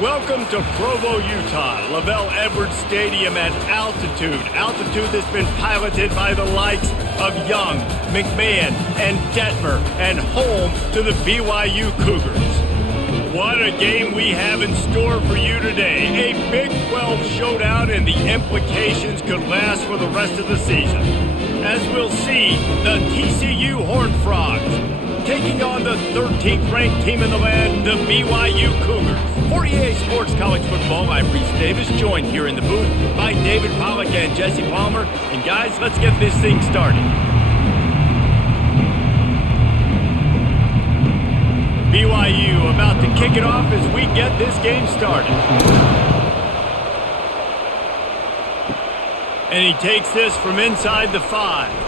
Welcome to Provo, Utah, Lavelle Edwards Stadium at altitude. Altitude that's been piloted by the likes of Young, McMahon, and Detmer, and home to the BYU Cougars. What a game we have in store for you today. A Big 12 showdown, and the implications could last for the rest of the season. As we'll see, the TCU Horned Frogs taking on the 13th ranked team in the land, the BYU Cougars. For EA Sports College Football, I'm Reese Davis, joined here in the booth by David Pollack and Jesse Palmer. And guys, let's get this thing started. BYU about to kick it off as we get this game started. And he takes this from inside the 5.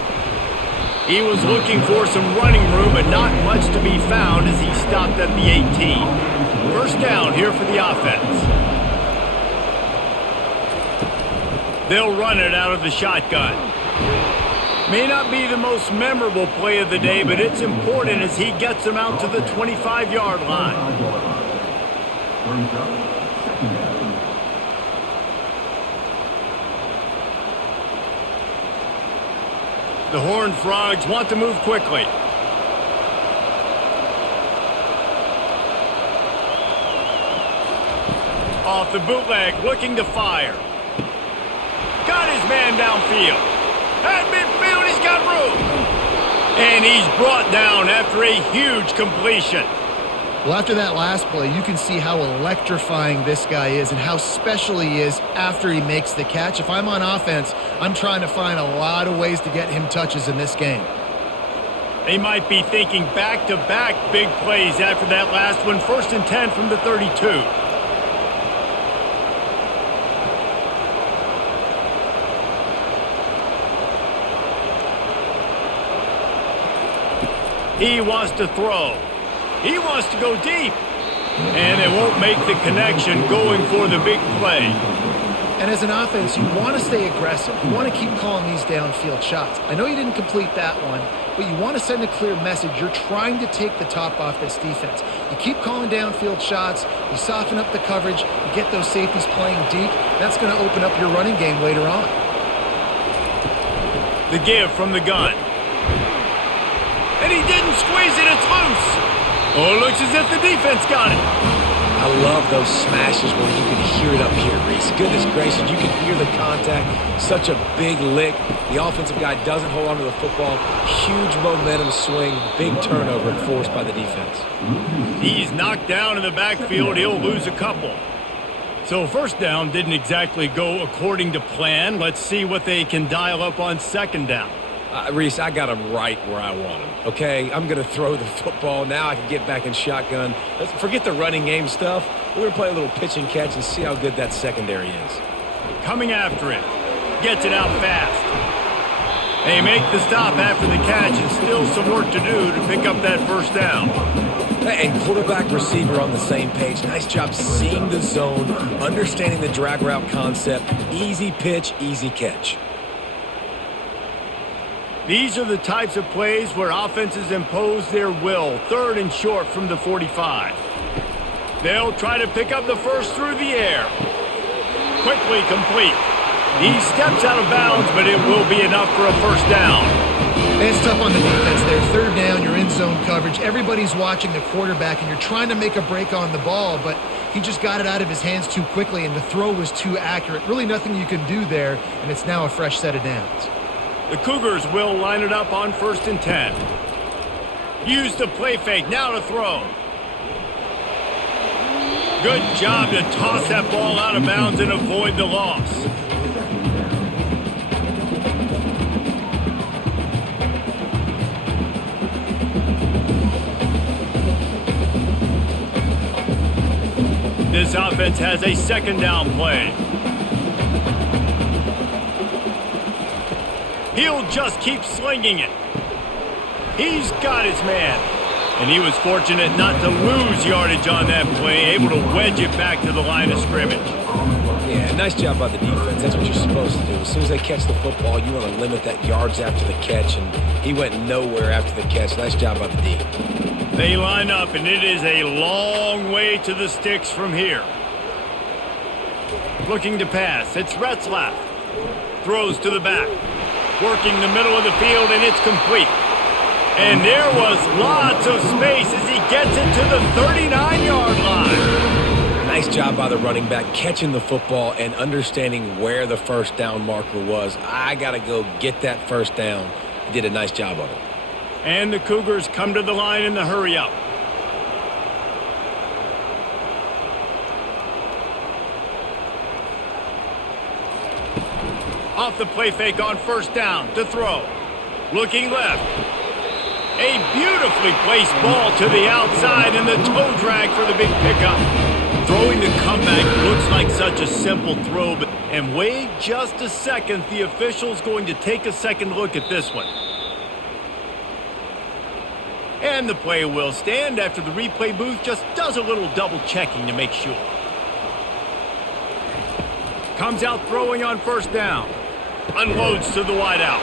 He was looking for some running room, but not much to be found as he stopped at the 18. First down here for the offense. They'll run it out of the shotgun. May not be the most memorable play of the day, but it's important as he gets them out to the 25-yard line. The Horned Frogs want to move quickly. Off the bootleg, looking to fire. Got his man downfield. At midfield, he's got room. And he's brought down after a huge completion. Well, after that last play, you can see how electrifying this guy is and how special he is after he makes the catch. If I'm on offense, I'm trying to find a lot of ways to get him touches in this game. They might be thinking back-to-back big plays after that last one. 1st and 10 from the 32. He wants to throw. He wants to go deep. And it won't make the connection going for the big play. And as an offense, you want to stay aggressive. You want to keep calling these downfield shots. I know you didn't complete that one, but you want to send a clear message. You're trying to take the top off this defense. You keep calling downfield shots. You soften up the coverage. You get those safeties playing deep. That's going to open up your running game later on. The give from the gun. And he didn't squeeze it. It's loose. Oh, it looks as if the defense got it. I love those smashes where you can hear it up here, Reese. Goodness gracious, you can hear the contact. Such a big lick. The offensive guy doesn't hold on to the football. Huge momentum swing. Big turnover forced by the defense. He's knocked down in the backfield. He'll lose a couple. So first down didn't exactly go according to plan. Let's see what they can dial up on second down. Reese, I got him right where I want him, okay? I'm going to throw the football. Now I can get back in shotgun. Let's forget the running game stuff. We're going to play a little pitch and catch and see how good that secondary is. Coming after it. Gets it out fast. They make the stop after the catch, and still some work to do to pick up that first down. And quarterback receiver on the same page. Nice job seeing the zone, understanding the drag route concept. Easy pitch, easy catch. These are the types of plays where offenses impose their will. 3rd and short from the 45. They'll try to pick up the first through the air. Quickly complete. He steps out of bounds, but it will be enough for a first down. It's tough on the defense there. 3rd down, you're in zone coverage. Everybody's watching the quarterback, and you're trying to make a break on the ball, but he just got it out of his hands too quickly, and the throw was too accurate. Really nothing you can do there, and it's now a fresh set of downs. The Cougars will line it up on 1st and 10. Use the play fake, now to throw. Good job to toss that ball out of bounds and avoid the loss. This offense has a 2nd down play. He'll just keep slinging it. He's got his man. And he was fortunate not to lose yardage on that play, able to wedge it back to the line of scrimmage. Yeah, nice job by the defense. That's what you're supposed to do. As soon as they catch the football, you want to limit that yards after the catch, and he went nowhere after the catch. Nice job by the D. They line up, and it is a long way to the sticks from here. Looking to pass. It's Retzlaff. Throws to the back. Working the middle of the field, and it's complete. And there was lots of space as he gets it to the 39-yard line. Nice job by the running back catching the football and understanding where the first down marker was. I got to go get that first down. He did a nice job of it. And the Cougars come to the line in the hurry-up. Off the play fake on first down to throw. Looking left. A beautifully placed ball to the outside and the toe drag for the big pickup. Throwing the comeback looks like such a simple throw, and wait just a second. The official's going to take a second look at this one. And the play will stand after the replay booth just does a little double checking to make sure. Comes out throwing on first down. Unloads to the wideout.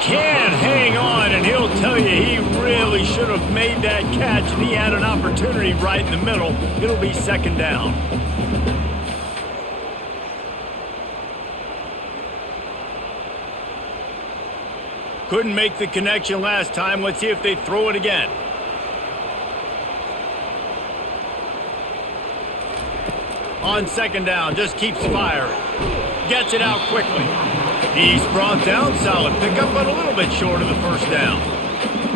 Can't hang on, and he'll tell you he really should have made that catch, and he had an opportunity right in the middle. It'll be second down. Couldn't make the connection last time. Let's see if they throw it again. On second down, just keeps firing. Gets it out quickly. He's brought down, solid pickup, but a little bit short of the first down.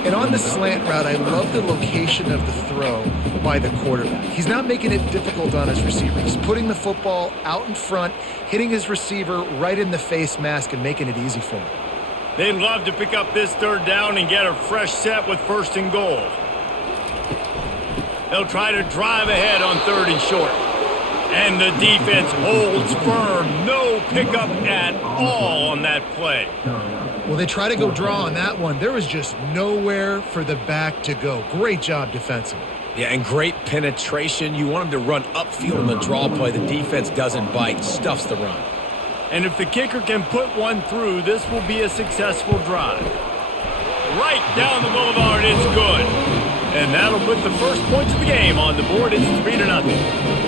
And on the slant route, I love the location of the throw by the quarterback. He's not making it difficult on his receiver. He's putting the football out in front, hitting his receiver right in the face mask and making it easy for him. They'd love to pick up this third down and get a fresh set with first and goal. They'll try to drive ahead on third and short. And the defense holds firm. No pickup at all on that play. Well, they try to go draw on that one. There was just nowhere for the back to go. Great job defensively. Yeah, and great penetration. You want him to run upfield on the draw play. The defense doesn't bite, stuffs the run. And if the kicker can put one through, this will be a successful drive. Right down the boulevard, it's good. And that'll put the first points of the game on the board. It's 3-0.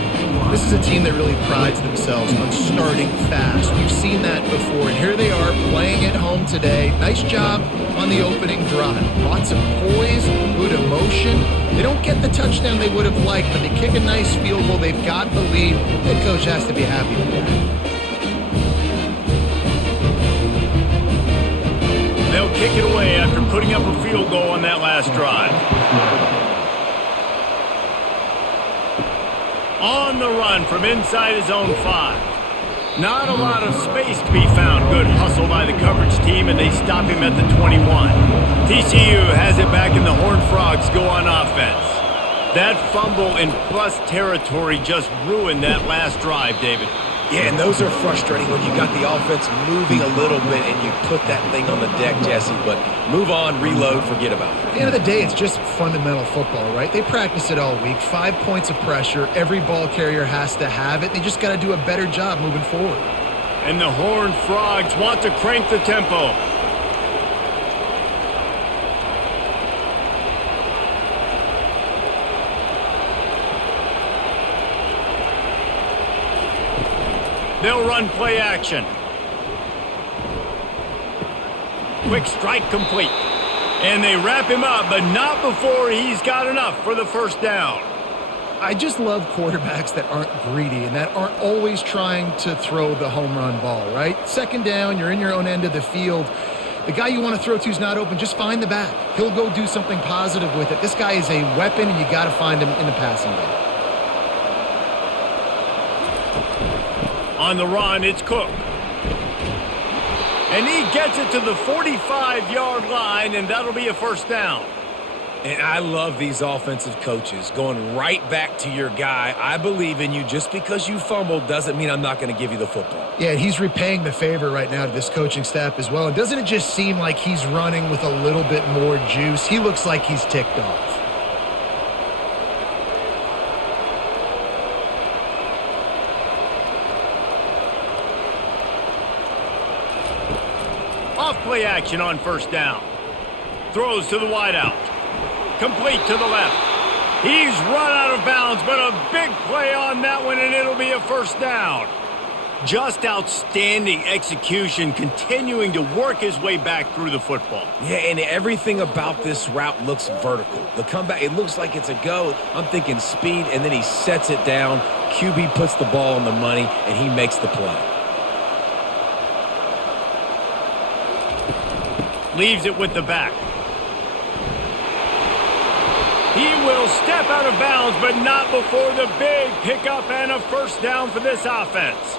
This is a team that really prides themselves on starting fast. We've seen that before, and here they are playing at home today. Nice job on the opening drive. Lots of poise, good emotion. They don't get the touchdown they would have liked, but they kick a nice field goal. They've got the lead. Head coach has to be happy with that. They'll kick it away after putting up a field goal on that last drive. On the run from inside his own 5. Not a lot of space to be found. Good hustle by the coverage team, and they stop him at the 21. TCU has it back, and the Horned Frogs go on offense. That fumble in plus territory just ruined that last drive, David. Yeah, and those are frustrating when you got the offense moving a little bit and you put that thing on the deck, Jesse. But move on, reload, forget about it. At the end of the day, it's just fundamental football, right? They practice it all week. 5 points of pressure. Every ball carrier has to have it. They just got to do a better job moving forward. And the Horned Frogs want to crank the tempo. They'll run play action. Quick strike complete. And they wrap him up, but not before he's got enough for the first down. I just love quarterbacks that aren't greedy and that aren't always trying to throw the home run ball, right? Second down, you're in your own end of the field. The guy you want to throw to is not open. Just find the back. He'll go do something positive with it. This guy is a weapon, and you got to find him in the passing game. On the run, it's Cook. And he gets it to the 45-yard line, and that'll be a first down. And I love these offensive coaches going right back to your guy. I believe in you. Just because you fumbled doesn't mean I'm not going to give you the football. Yeah, he's repaying the favor right now to this coaching staff as well. And doesn't it just seem like he's running with a little bit more juice? He looks like he's ticked off. Off-play action on first down. Throws to the wideout. Complete to the left. He's run out of bounds, but a big play on that one, and it'll be a first down. Just outstanding execution, continuing to work his way back through the football. Yeah, and everything about this route looks vertical. The comeback, it looks like it's a go. I'm thinking speed, and then he sets it down. QB puts the ball on the money, and he makes the play. Leaves it with the back. He will step out of bounds, but not before the big pickup and a first down for this offense.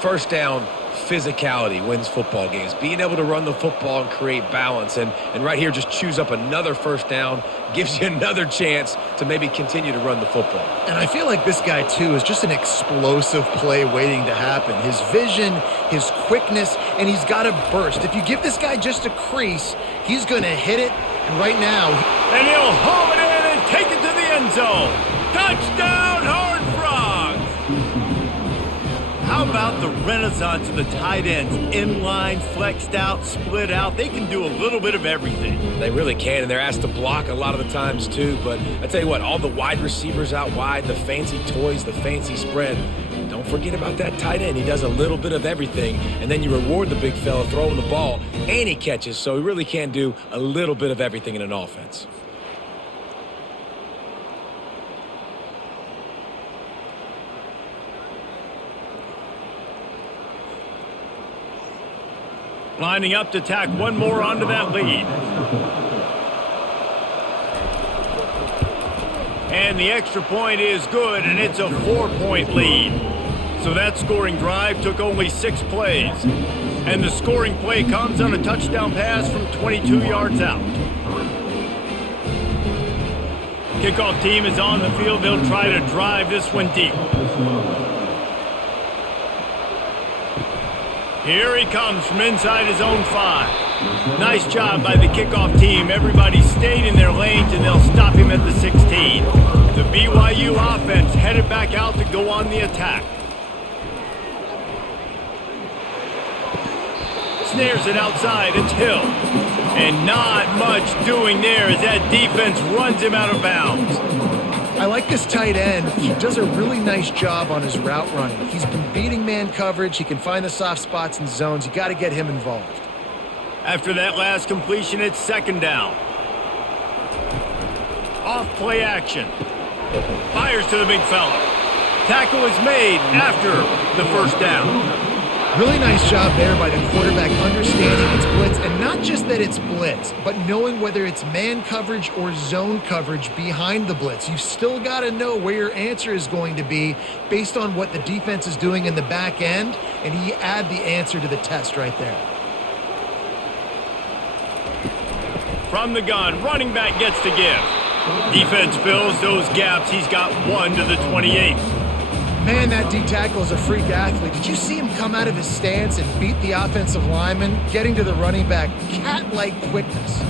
First down, physicality wins football games. Being able to run the football and create balance. And right here, just choose up another first down, gives you another chance to maybe continue to run the football. And I feel like this guy, too, is just an explosive play waiting to happen. His vision, his quickness, and he's got a burst. If you give this guy just a crease, he's going to hit it. And right now... And he'll haul it in and take it to the end zone. Touchdown, Horned Frogs! How about the renaissance of the tight ends? Inline, flexed out, split out. They can do a little bit of everything. They really can, and they're asked to block a lot of the times too. But I tell you what, all the wide receivers out wide, the fancy toys, the fancy spread, don't forget about that tight end. He does a little bit of everything, and then you reward the big fella throwing the ball, and he catches, so he really can do a little bit of everything in an offense. Lining up to tack one more onto that lead. And the extra point is good, and it's a 4-point lead. So that scoring drive took only 6 plays. And the scoring play comes on a touchdown pass from 22 yards out. Kickoff team is on the field. They'll try to drive this one deep. Here he comes from inside his own 5. Nice job by the kickoff team. Everybody stayed in their lanes, and they'll stop him at the 16. The BYU offense headed back out to go on the attack. Snares it outside. It's Hill. And not much doing there as that defense runs him out of bounds. I like this tight end. He does a really nice job on his route running. He's been beating man coverage. He can find the soft spots and zones. You got to get him involved. After that last completion, it's second down. Off play action. Fires to the big fella. Tackle is made after the first down. Really nice job there by the quarterback understanding it's blitz, and not just that it's blitz, but knowing whether it's man coverage or zone coverage behind the blitz. You've still got to know where your answer is going to be based on what the defense is doing in the back end, and he add the answer to the test right there. From the gun, running back gets to give. Defense fills those gaps. He's got 1 to the 28. Man, that D-tackle is a freak athlete. Did you see him come out of his stance and beat the offensive lineman, getting to the running back? Cat-like quickness.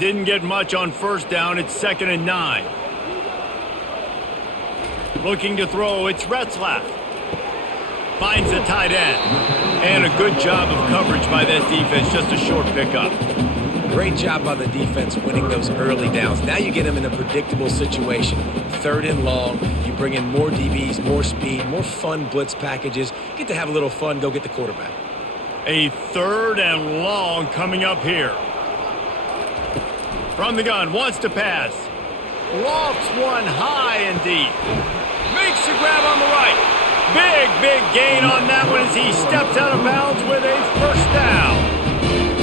Didn't get much on first down. It's 2nd and 9. Looking to throw. It's Retzlaff. Finds the tight end. And a good job of coverage by that defense. Just a short pickup. Great job by the defense winning those early downs. Now you get them in a predictable situation. 3rd and long. You bring in more DBs, more speed, more fun blitz packages. Get to have a little fun. Go get the quarterback. A 3rd and long coming up here. From the gun. Wants to pass. Lofts one high and deep. Makes the grab on the right. Big gain on that one as he steps out of bounds with a first down.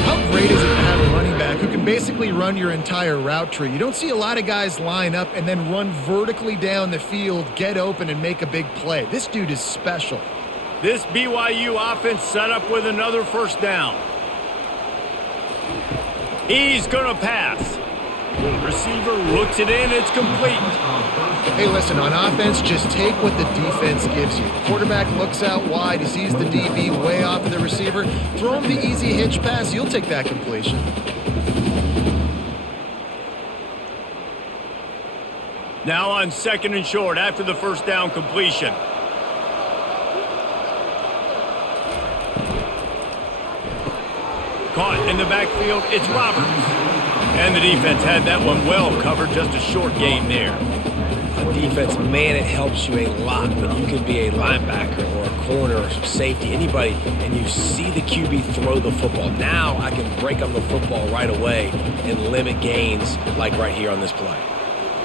How great is it to have a running back who can basically run your entire route tree? You don't see a lot of guys line up and then run vertically down the field, get open, and make a big play. This dude is special. This BYU offense set up with another first down. He's going to pass. Receiver looks it in. It's complete. Hey, listen, on offense, just take what the defense gives you. The quarterback looks out wide. He sees the DB way off of the receiver. Throw him the easy hitch pass. You'll take that completion. Now on 2nd and short after the first down completion. Caught in the backfield. It's Roberts. And the defense had that one well covered. Just a short gain there. A defense, man, it helps you a lot when you can be a linebacker or a corner or safety, anybody, and you see the QB throw the football. Now I can break up the football right away and limit gains like right here on this play.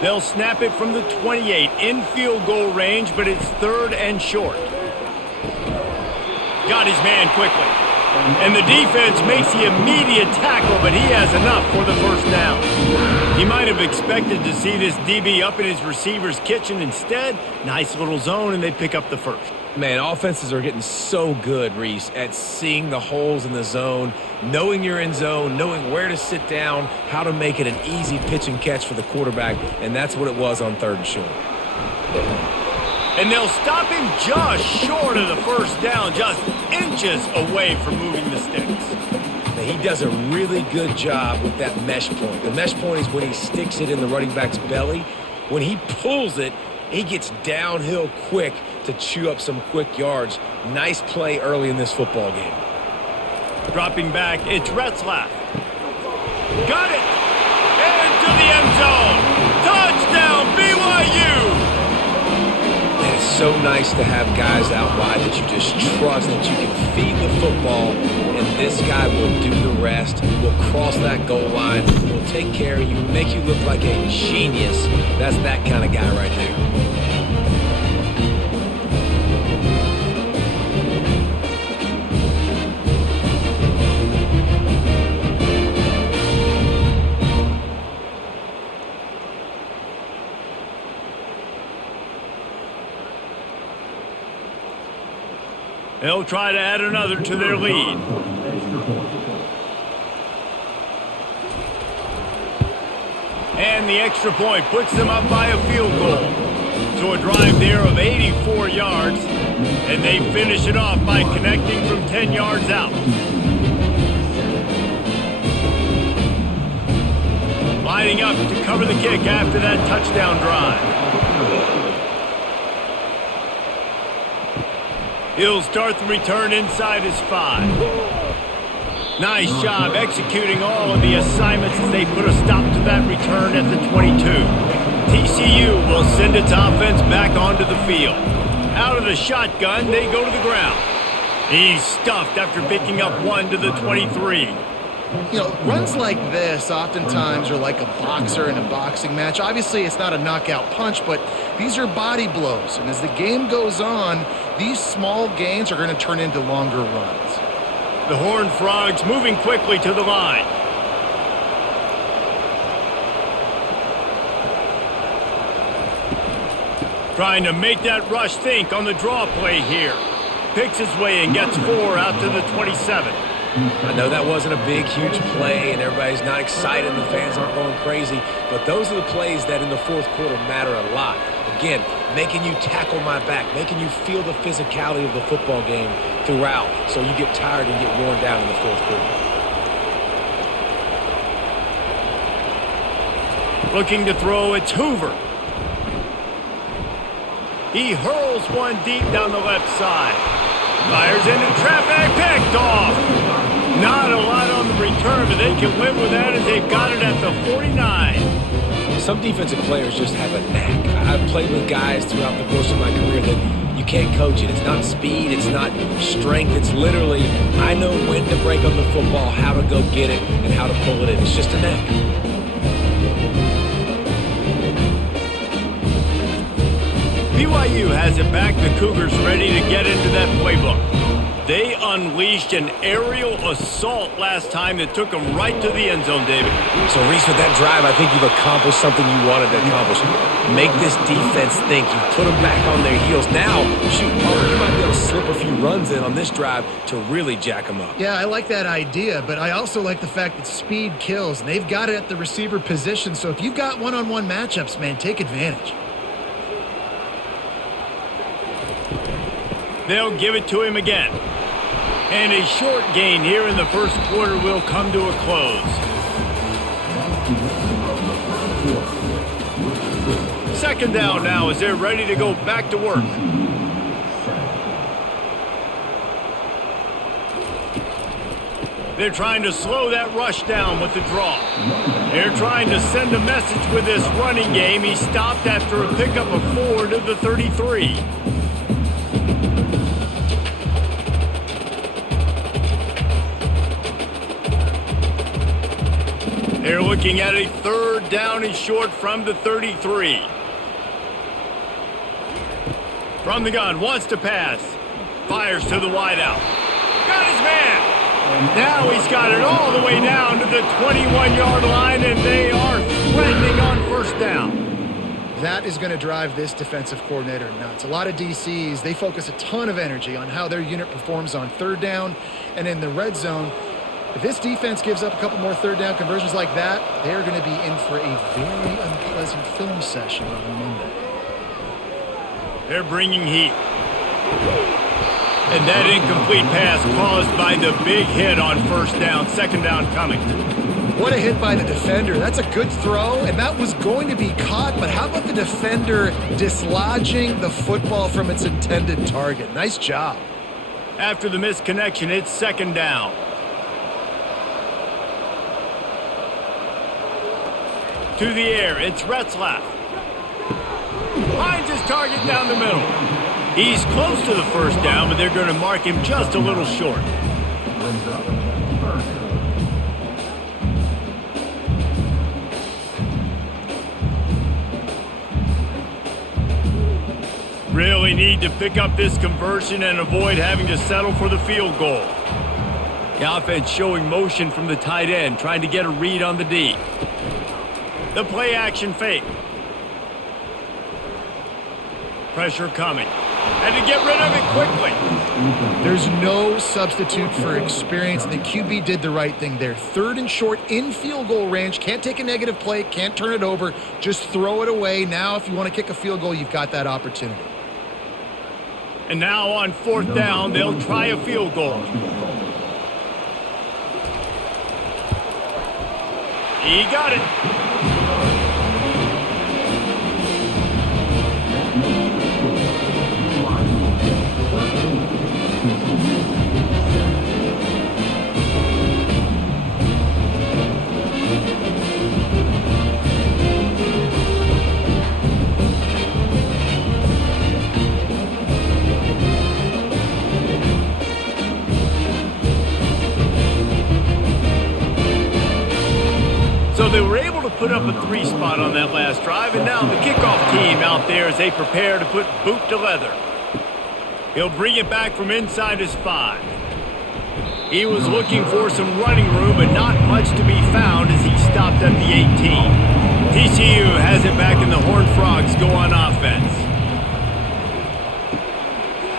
They'll snap it from the 28 in field goal range, but it's 3rd and short. Got his man quickly. And the defense makes the immediate tackle, but he has enough for the first down. He might have expected to see this DB up in his receiver's kitchen. Instead, nice little zone, and they pick up the first. Man, offenses are getting so good, Reese, at seeing the holes in the zone, knowing you're in zone, knowing where to sit down, how to make it an easy pitch and catch for the quarterback, and that's what it was on 3rd and short. And they'll stop him just short of the first down, just inches away from moving the sticks. Now, he does a really good job with that mesh point. The mesh point is when he sticks it in the running back's belly. When he pulls it, he gets downhill quick to chew up some quick yards. Nice play early in this football game. Dropping back, it's Retzlaff. Got it! Into the end zone! Touchdown, BYU! And it's so nice to have guys out wide that you just trust that you can feed the football, and this guy will do the rest, will cross that goal line, will take care of you, make you look like a genius. That's that kind of guy right there. They'll try to add another to their lead. And the extra point puts them up by a field goal. So a drive there of 84 yards, and they finish it off by connecting from 10 yards out. Lining up to cover the kick after that touchdown drive. He'll start the return inside his 5. Nice job executing all of the assignments as they put a stop to that return at the 22. TCU will send its offense back onto the field. Out of the shotgun, they go to the ground. He's stuffed after picking up 1 to the 23. You know, runs like this oftentimes are like a boxer in a boxing match. Obviously, it's not a knockout punch, but these are body blows. And as the game goes on, these small gains are going to turn into longer runs. The Horned Frogs moving quickly to the line. Trying to make that rush think on the draw play here. Picks his way and gets 4 out to the 27. I know that wasn't a big, huge play, and everybody's not excited, and the fans aren't going crazy, but those are the plays that in the fourth quarter matter a lot. Again, making you tackle my back, making you feel the physicality of the football game throughout, so you get tired and get worn down in the fourth quarter. Looking to throw, it's Hoover. He hurls one deep down the left side. Fires into traffic, picked off. Not a lot on the return, but they can live with that as they've got it at the 49. Some defensive players just have a knack. I've played with guys throughout the course of my career that you can't coach it. It's not speed, it's not strength. It's literally, I know when to break on the football, how to go get it, and how to pull it in. It's just a knack. BYU has it back. The Cougars ready to get into that playbook. They unleashed an aerial assault last time that took them right to the end zone, David. So, Reese, with that drive, I think you've accomplished something you wanted to accomplish. Make this defense think. You put them back on their heels. Now, shoot, you might be able to slip a few runs in on this drive to really jack them up. Yeah, I like that idea, but I also like the fact that speed kills. And they've got it at the receiver position, so if you've got one-on-one matchups, man, take advantage. They'll give it to him again. And a short gain here in the first quarter will come to a close. Second down now as they're ready to go back to work. They're trying to slow that rush down with the draw. They're trying to send a message with this running game. He stopped after a pickup of 4 to the 33. They're looking at a 3rd down and short from the 33. From the gun, wants to pass. Fires to the wideout. Got his man. Now he's got it all the way down to the 21-yard line, and they are threatening on 1st down. That is going to drive this defensive coordinator nuts. A lot of DCs, they focus a ton of energy on how their unit performs on 3rd down and in the red zone. If this defense gives up a couple more 3rd down conversions like that, they're going to be in for a very unpleasant film session on Monday. They're bringing heat. And that incomplete pass caused by the big hit on 1st down, 2nd down coming. What a hit by the defender. That's a good throw, and that was going to be caught, but how about the defender dislodging the football from its intended target? Nice job. After the missed connection, it's 2nd down. To the air, it's Retzlaff. Finds his target down the middle. He's close to the 1st down, but they're going to mark him just a little short. Really need to pick up this conversion and avoid having to settle for the field goal. The offense showing motion from the tight end, trying to get a read on the D. The play action fake. Pressure coming. Had to get rid of it quickly. There's no substitute for experience, and the QB did the right thing there. 3rd and short in field goal range. Can't take a negative play, can't turn it over. Just throw it away. Now, if you want to kick a field goal, you've got that opportunity. And now on 4th down, they'll try a field goal. He got it. So they were able to put up a 3 spot on that last drive, and now the kickoff team out there as they prepare to put boot to leather. He'll bring it back from inside his 5. He was looking for some running room, but not much to be found as he stopped at the 18. TCU has it back, and the Horned Frogs go on offense.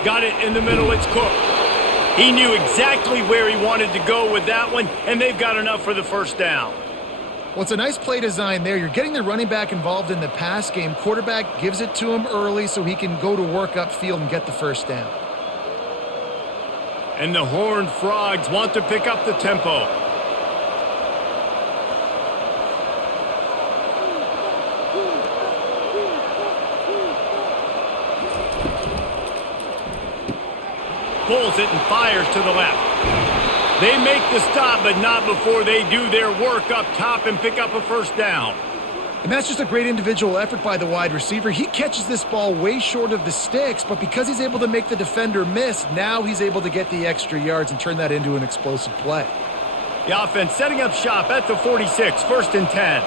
Got it in the middle, it's Cook. He knew exactly where he wanted to go with that one, and they've got enough for the 1st down. Well, it's a nice play design there. You're getting the running back involved in the pass game. Quarterback gives it to him early so he can go to work upfield and get the 1st down. And the Horned Frogs want to pick up the tempo. Pulls it and fires to the left. They make the stop, but not before they do their work up top and pick up a 1st down. And that's just a great individual effort by the wide receiver. He catches this ball way short of the sticks, but because he's able to make the defender miss, now he's able to get the extra yards and turn that into an explosive play. The offense setting up shop at the 46, 1st and 10.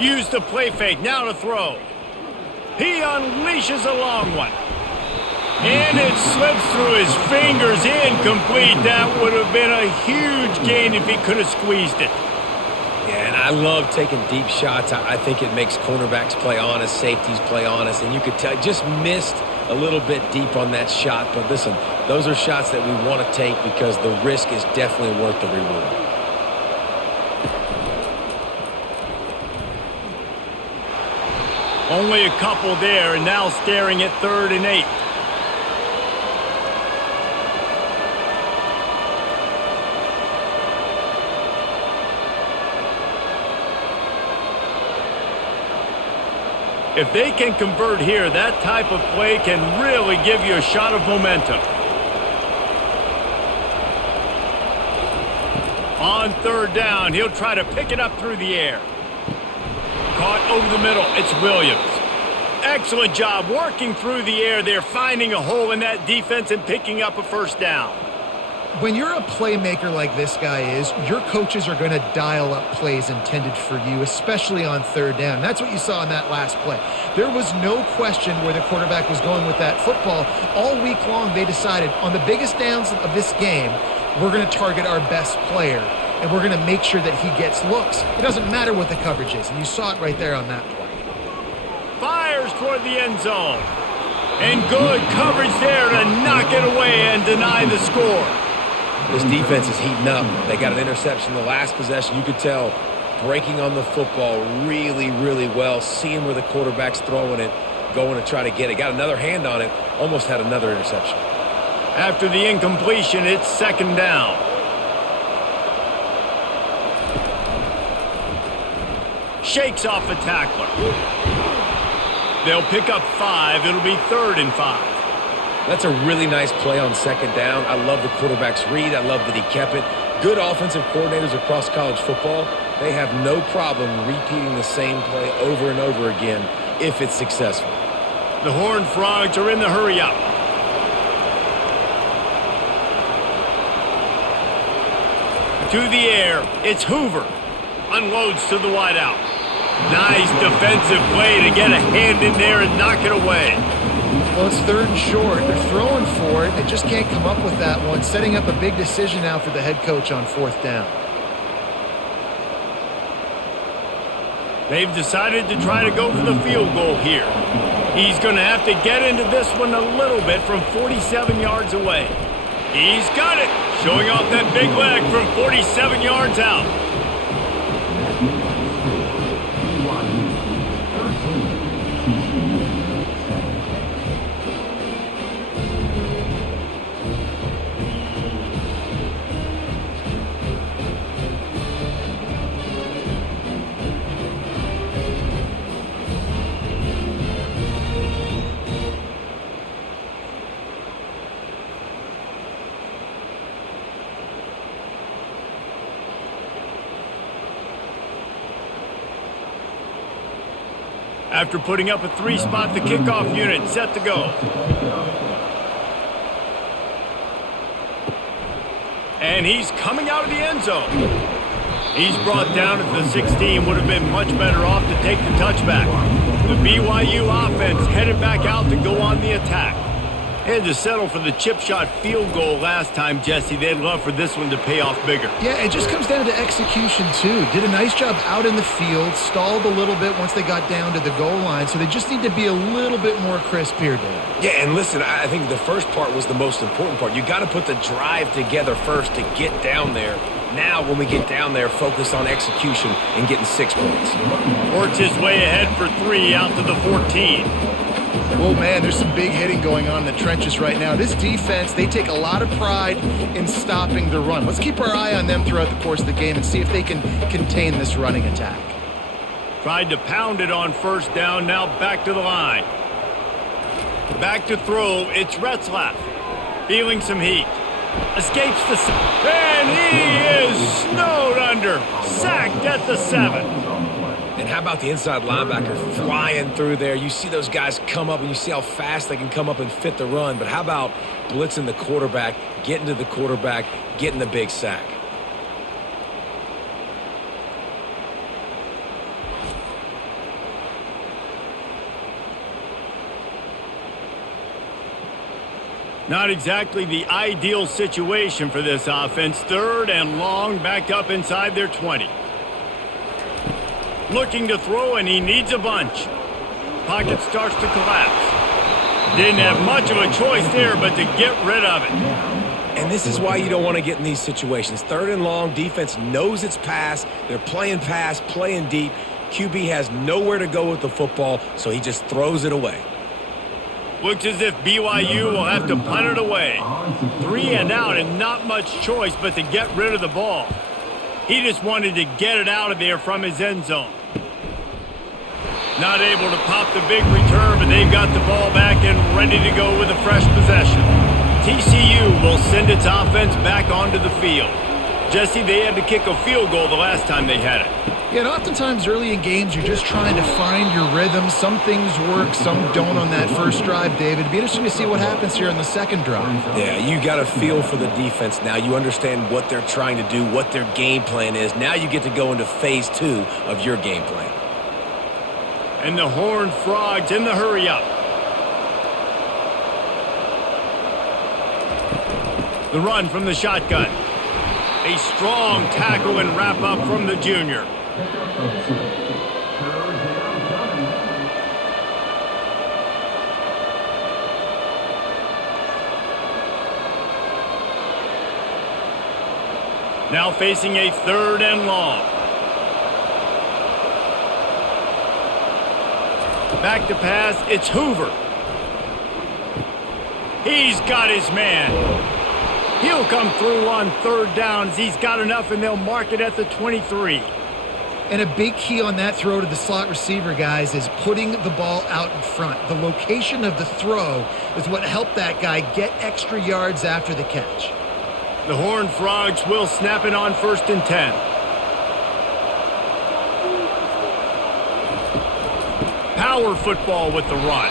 Use the play fake, now to throw. He unleashes a long one. And it slips through his fingers, incomplete. That would have been a huge gain if he could have squeezed it. Yeah, and I love taking deep shots. I think it makes cornerbacks play honest, safeties play honest, and you could tell just missed a little bit deep on that shot. But listen, those are shots that we want to take because the risk is definitely worth the reward. Only a couple there, and now staring at 3rd and 8. If they can convert here, that type of play can really give you a shot of momentum. On third down, he'll try to pick it up through the air. Caught over the middle, it's Williams. Excellent job working through the air there, finding a hole in that defense and picking up a first down. When you're a playmaker like this guy is, your coaches are going to dial up plays intended for you, especially on third down. That's what you saw in that last play. There was no question where the quarterback was going with that football. All week long, they decided on the biggest downs of this game, we're going to target our best player, and we're going to make sure that he gets looks. It doesn't matter what the coverage is, and you saw it right there on that play. Fires toward the end zone. And good coverage there to knock it away and deny the score. This defense is heating up. They got an interception the last possession. You could tell breaking on the football really, really well, seeing where the quarterback's throwing it, going to try to get it. Got another hand on it, almost had another interception. After the incompletion, it's second down. Shakes off the tackler. They'll pick up 5. It'll be 3rd and 5. That's a really nice play on second down. I love the quarterback's read. I love that he kept it. Good offensive coordinators across college football, they have no problem repeating the same play over and over again if it's successful. The Horned Frogs are in the hurry-up. To the air, it's Hoover. Unloads to the wideout. Nice defensive play to get a hand in there and knock it away. Well, it's 3rd and short. They're throwing for it. They just can't come up with that one. Setting up a big decision now for the head coach on 4th down. They've decided to try to go for the field goal here. He's going to have to get into this one a little bit from 47 yards away. He's got it, showing off that big leg from 47 yards out. After putting up a 3-spot, the kickoff unit set to go. And he's coming out of the end zone. He's brought down at the 16. Would have been much better off to take the touchback. The BYU offense headed back out to go on the attack. Had to settle for the chip shot field goal last time, Jesse. They'd love for this one to pay off bigger. Yeah, it just comes down to execution, too. Did a nice job out in the field, stalled a little bit once they got down to the goal line, so they just need to be a little bit more crisp here, Dave. Yeah, and listen, I think the first part was the most important part. You got to put the drive together first to get down there. Now, when we get down there, focus on execution and getting 6 points. Works his way ahead for 3 out to the 14. Oh, man, there's some big hitting going on in the trenches right now. This defense, they take a lot of pride in stopping the run. Let's keep our eye on them throughout the course of the game and see if they can contain this running attack. Tried to pound it on first down, now back to the line. Back to throw, it's Retzlaff. Feeling some heat. Escapes the... And he is snowed under. Sacked at the 7. And how about the inside linebacker flying through there? You see those guys come up, and you see how fast they can come up and fit the run. But how about blitzing the quarterback, getting to the quarterback, getting the big sack? Not exactly the ideal situation for this offense. 3rd and long, backed up inside their 20. Looking to throw, and he needs a bunch. Pocket starts to collapse. Didn't have much of a choice there, but to get rid of it. And this is why you don't want to get in these situations. 3rd and long, defense knows it's pass. They're playing pass, playing deep. QB has nowhere to go with the football, so he just throws it away. Looks as if BYU will have to punt it away. 3 and out, and not much choice but to get rid of the ball. He just wanted to get it out of there from his end zone. Not able to pop the big return, but they've got the ball back and ready to go with a fresh possession. TCU will send its offense back onto the field. Jesse, they had to kick a field goal the last time they had it. Yeah, and oftentimes early in games, you're just trying to find your rhythm. Some things work, some don't on that first drive, David. It'd be interesting to see what happens here in the second drive. Yeah, you got a feel for the defense now. You understand what they're trying to do, what their game plan is. Now you get to go into phase 2 of your game plan. And the Horned Frogs in the hurry-up. The run from the shotgun. A strong tackle and wrap-up from the junior. Now facing a 3rd and long. Back to pass, it's Hoover. He's got his man. He'll come through on 3rd down as he's got enough, and they'll mark it at the 23. And a big key on that throw to the slot receiver, guys, is putting the ball out in front. The location of the throw is what helped that guy get extra yards after the catch. The Horned Frogs will snap it on 1st and 10. Power football with the run.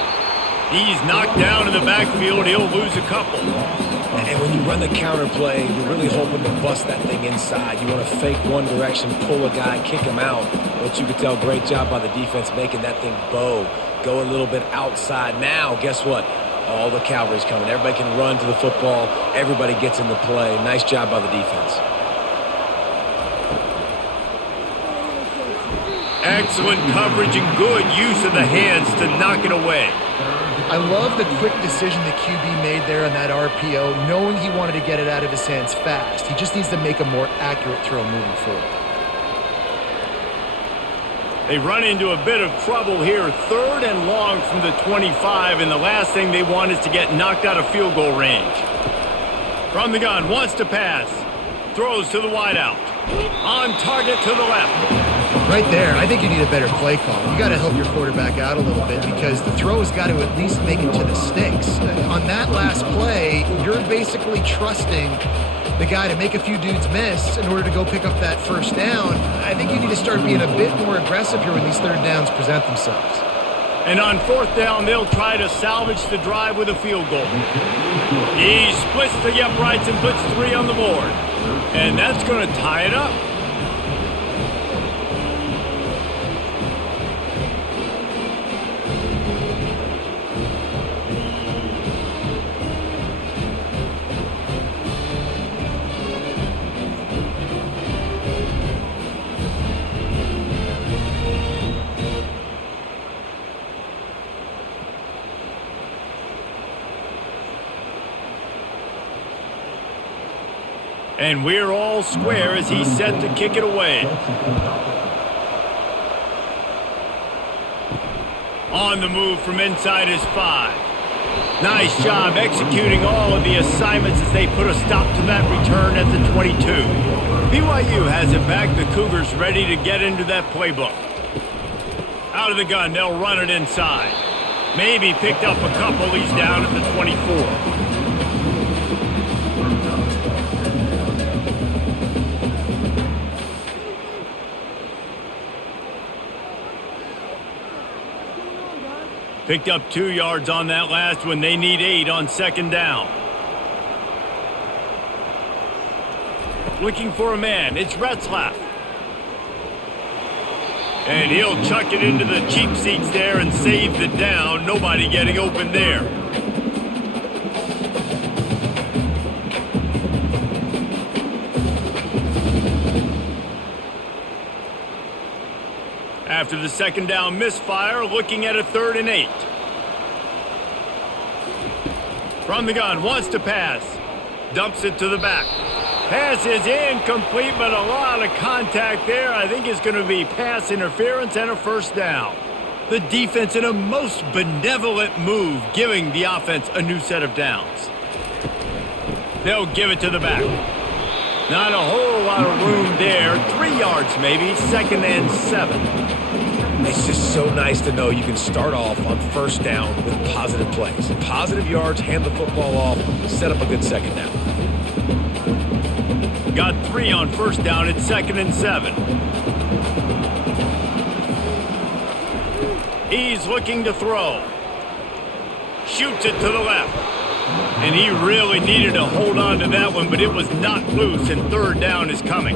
He's knocked down in the backfield. He'll lose a couple. And when you run the counter play, you're really hoping to bust that thing inside. You want to fake one direction, pull a guy, kick him out. But you could tell, great job by the defense making that thing bow. Go a little bit outside. Now, guess what? All the cavalry's coming. Everybody can run to the football. Everybody gets into play. Nice job by the defense. Excellent coverage and good use of the hands to knock it away. I love the quick decision the QB made there on that RPO, knowing he wanted to get it out of his hands fast. He just needs to make a more accurate throw moving forward. They run into a bit of trouble here. 3rd and long from the 25, and the last thing they want is to get knocked out of field goal range. From the gun, wants to pass. Throws to the wideout. On target to the left. Right there, I think you need a better play call. You got to help your quarterback out a little bit because the throw has got to at least make it to the sticks. On that last play, you're basically trusting the guy to make a few dudes miss in order to go pick up that 1st down. I think you need to start being a bit more aggressive here when these 3rd downs present themselves. And on 4th down, they'll try to salvage the drive with a field goal. He splits the uprights and puts 3 on the board. And that's going to tie it up. And we're all square as he's set to kick it away. On the move from inside his 5. Nice job executing all of the assignments as they put a stop to that return at the 22. BYU has it back. The Cougars ready to get into that playbook. Out of the gun, they'll run it inside. Maybe picked up a couple. He's down at the 24. Picked up 2 yards on that last one. They need 8 on 2nd down. Looking for a man. It's Retzlaff. And he'll chuck it into the cheap seats there and save the down. Nobody getting open there. After the 2nd down misfire, looking at a 3rd and 8. From the gun, wants to pass. Dumps it to the back. Pass is incomplete, but a lot of contact there. I think it's going to be pass interference and a 1st down. The defense in a most benevolent move, giving the offense a new set of downs. They'll give it to the back. Not a whole lot of room there. 3 yards maybe, 2nd and 7. It's just so nice to know you can start off on first down with positive plays. Positive yards, hand the football off, set up a good second down. Got 3 on first down. It's 2nd and 7. He's looking to throw. Shoots it to the left. And he really needed to hold on to that one, but it was not loose, and 3rd down is coming.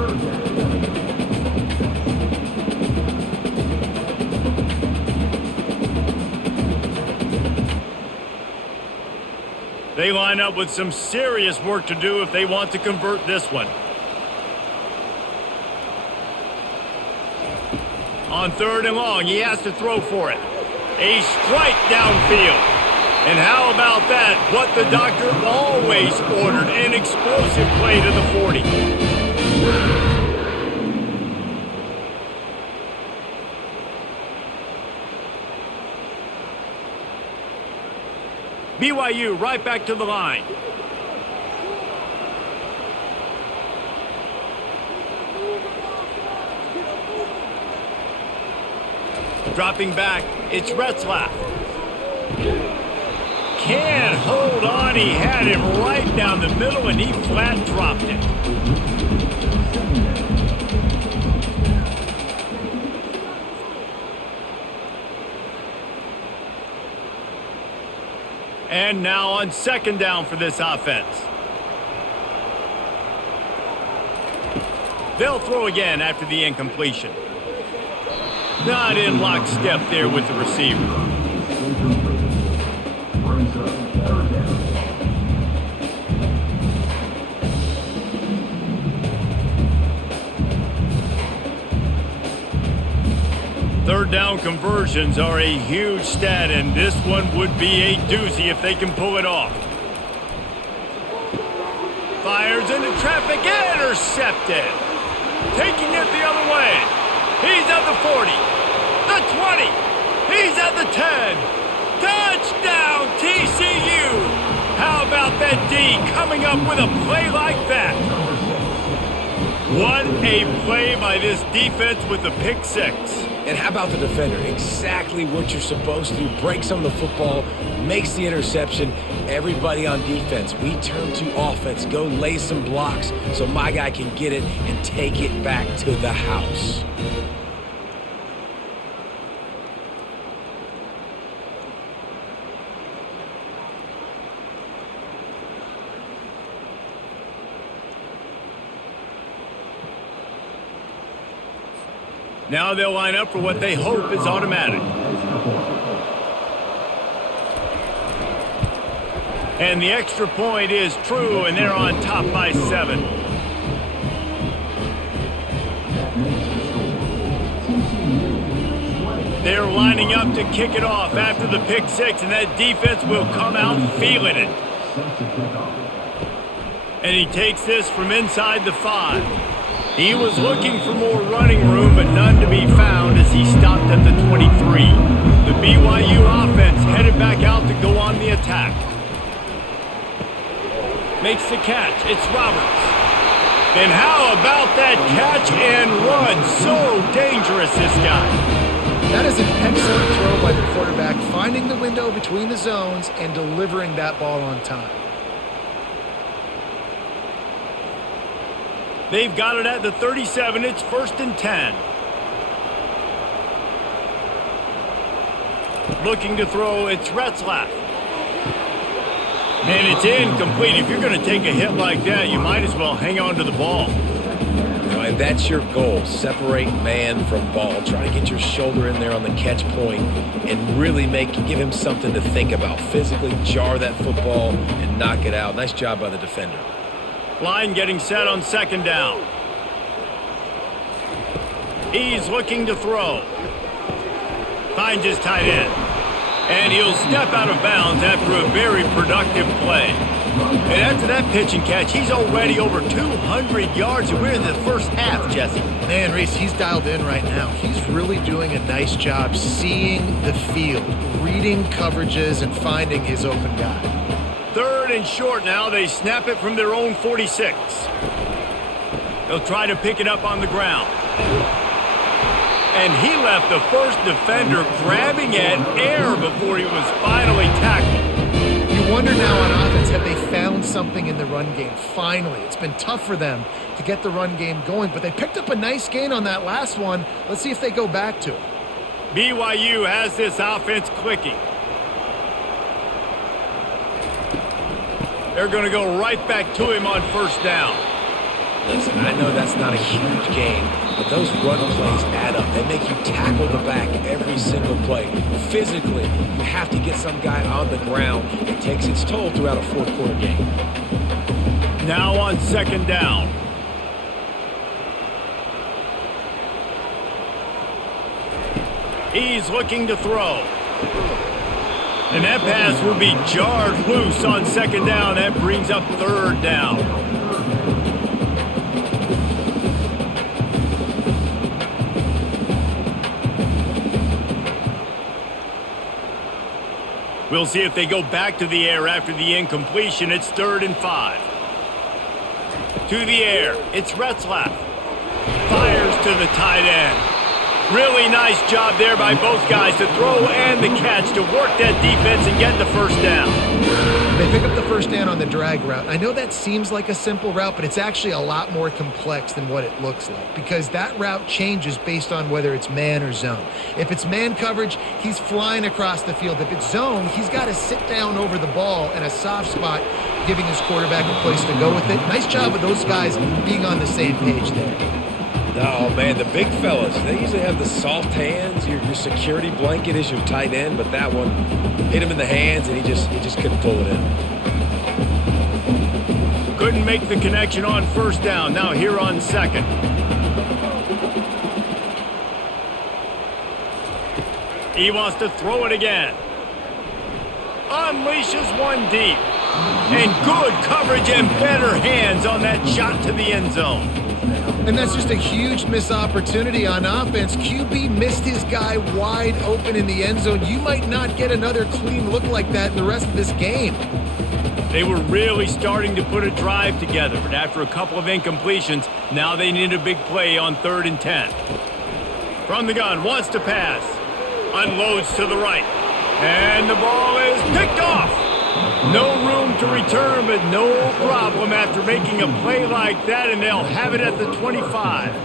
They line up with some serious work to do if they want to convert this one. On 3rd and long, he has to throw for it. A strike downfield. And how about that? What the doctor always ordered, an explosive play to the 40. BYU right back to the line. Dropping back, it's Retzlaff. Can't hold on. He had him right down the middle, and he flat dropped it. And now on 2nd down for this offense. They'll throw again after the incompletion. Not in lockstep there with the receiver. Third down conversions are a huge stat, and this one would be a doozy if they can pull it off. Fires into traffic, intercepted. Taking it the other way. He's at the 40, the 20, he's at the 10. Touchdown, TCU! How about that D coming up with a play like that? What a play by this defense with the pick 6. And how about the defender? Exactly what you're supposed to. Breaks on the football, makes the interception. Everybody on defense, we turn to offense. Go lay some blocks so my guy can get it and take it back to the house. Now they'll line up for what they hope is automatic. And the extra point is true, and they're on top by 7. They're lining up to kick it off after the pick 6, and that defense will come out feeling it. And he takes this from inside the 5. He was looking for more running room, but none to be found as he stopped at the 23. The BYU offense headed back out to go on the attack. Makes the catch. It's Roberts. And how about that catch and run? So dangerous, this guy. That is an excellent throw by the quarterback, finding the window between the zones and delivering that ball on time. They've got it at the 37. It's 1st and 10. Looking to throw, it's Retzlaff. And it's incomplete. If you're going to take a hit like that, you might as well hang on to the ball. And that's your goal. Separate man from ball. Try to get your shoulder in there on the catch point and really give him something to think about. Physically jar that football and knock it out. Nice job by the defender. Line getting set on 2nd down. He's looking to throw. Finds his tight end. And he'll step out of bounds after a very productive play. And after that pitch and catch, he's already over 200 yards, and we're in the first half, Jesse. Man, Reese, he's dialed in right now. He's really doing a nice job seeing the field, reading coverages, and finding his open guy. 3rd and short now. They snap it from their own 46. They'll try to pick it up on the ground. And he left the first defender grabbing at air before he was finally tackled. You wonder now on offense, have they found something in the run game? Finally, it's been tough for them to get the run game going, but they picked up a nice gain on that last one. Let's see if they go back to it. BYU has this offense clicking. They're going to go right back to him on first down. Listen, I know that's not a huge gain, but those run plays add up. They make you tackle the back every single play. Physically, you have to get some guy on the ground. It takes its toll throughout a fourth quarter game. Now on second down. He's looking to throw. And that pass will be jarred loose on second down. That brings up third down. We'll see if they go back to the air after the incompletion. It's 3rd and 5. To the air. It's Retzlaff. Fires to the tight end. Really nice job there by both guys to throw and the catch to work that defense and get the first down. They pick up the first down on the drag route. I know that seems like a simple route, but it's actually a lot more complex than what it looks like because that route changes based on whether it's man or zone. If it's man coverage, he's flying across the field. If it's zone, he's got to sit down over the ball in a soft spot, giving his quarterback a place to go with it. Nice job of those guys being on the same page there. Oh, man, the big fellas, they usually have the soft hands. Your security blanket is your tight end, but that one hit him in the hands, and he just couldn't pull it in. Couldn't make the connection on first down. Now here on second. He wants to throw it again. Unleashes one deep. And good coverage and better hands on that shot to the end zone. And that's just a huge missed opportunity on offense. QB missed his guy wide open in the end zone. You might not get another clean look like that in the rest of this game. They were really starting to put a drive together, but after a couple of incompletions, now they need a big play on 3rd and 10. From the gun, wants to pass. Unloads to the right. And the ball is picked off. No room to return, but no problem after making a play like that, and they'll have it at the 25.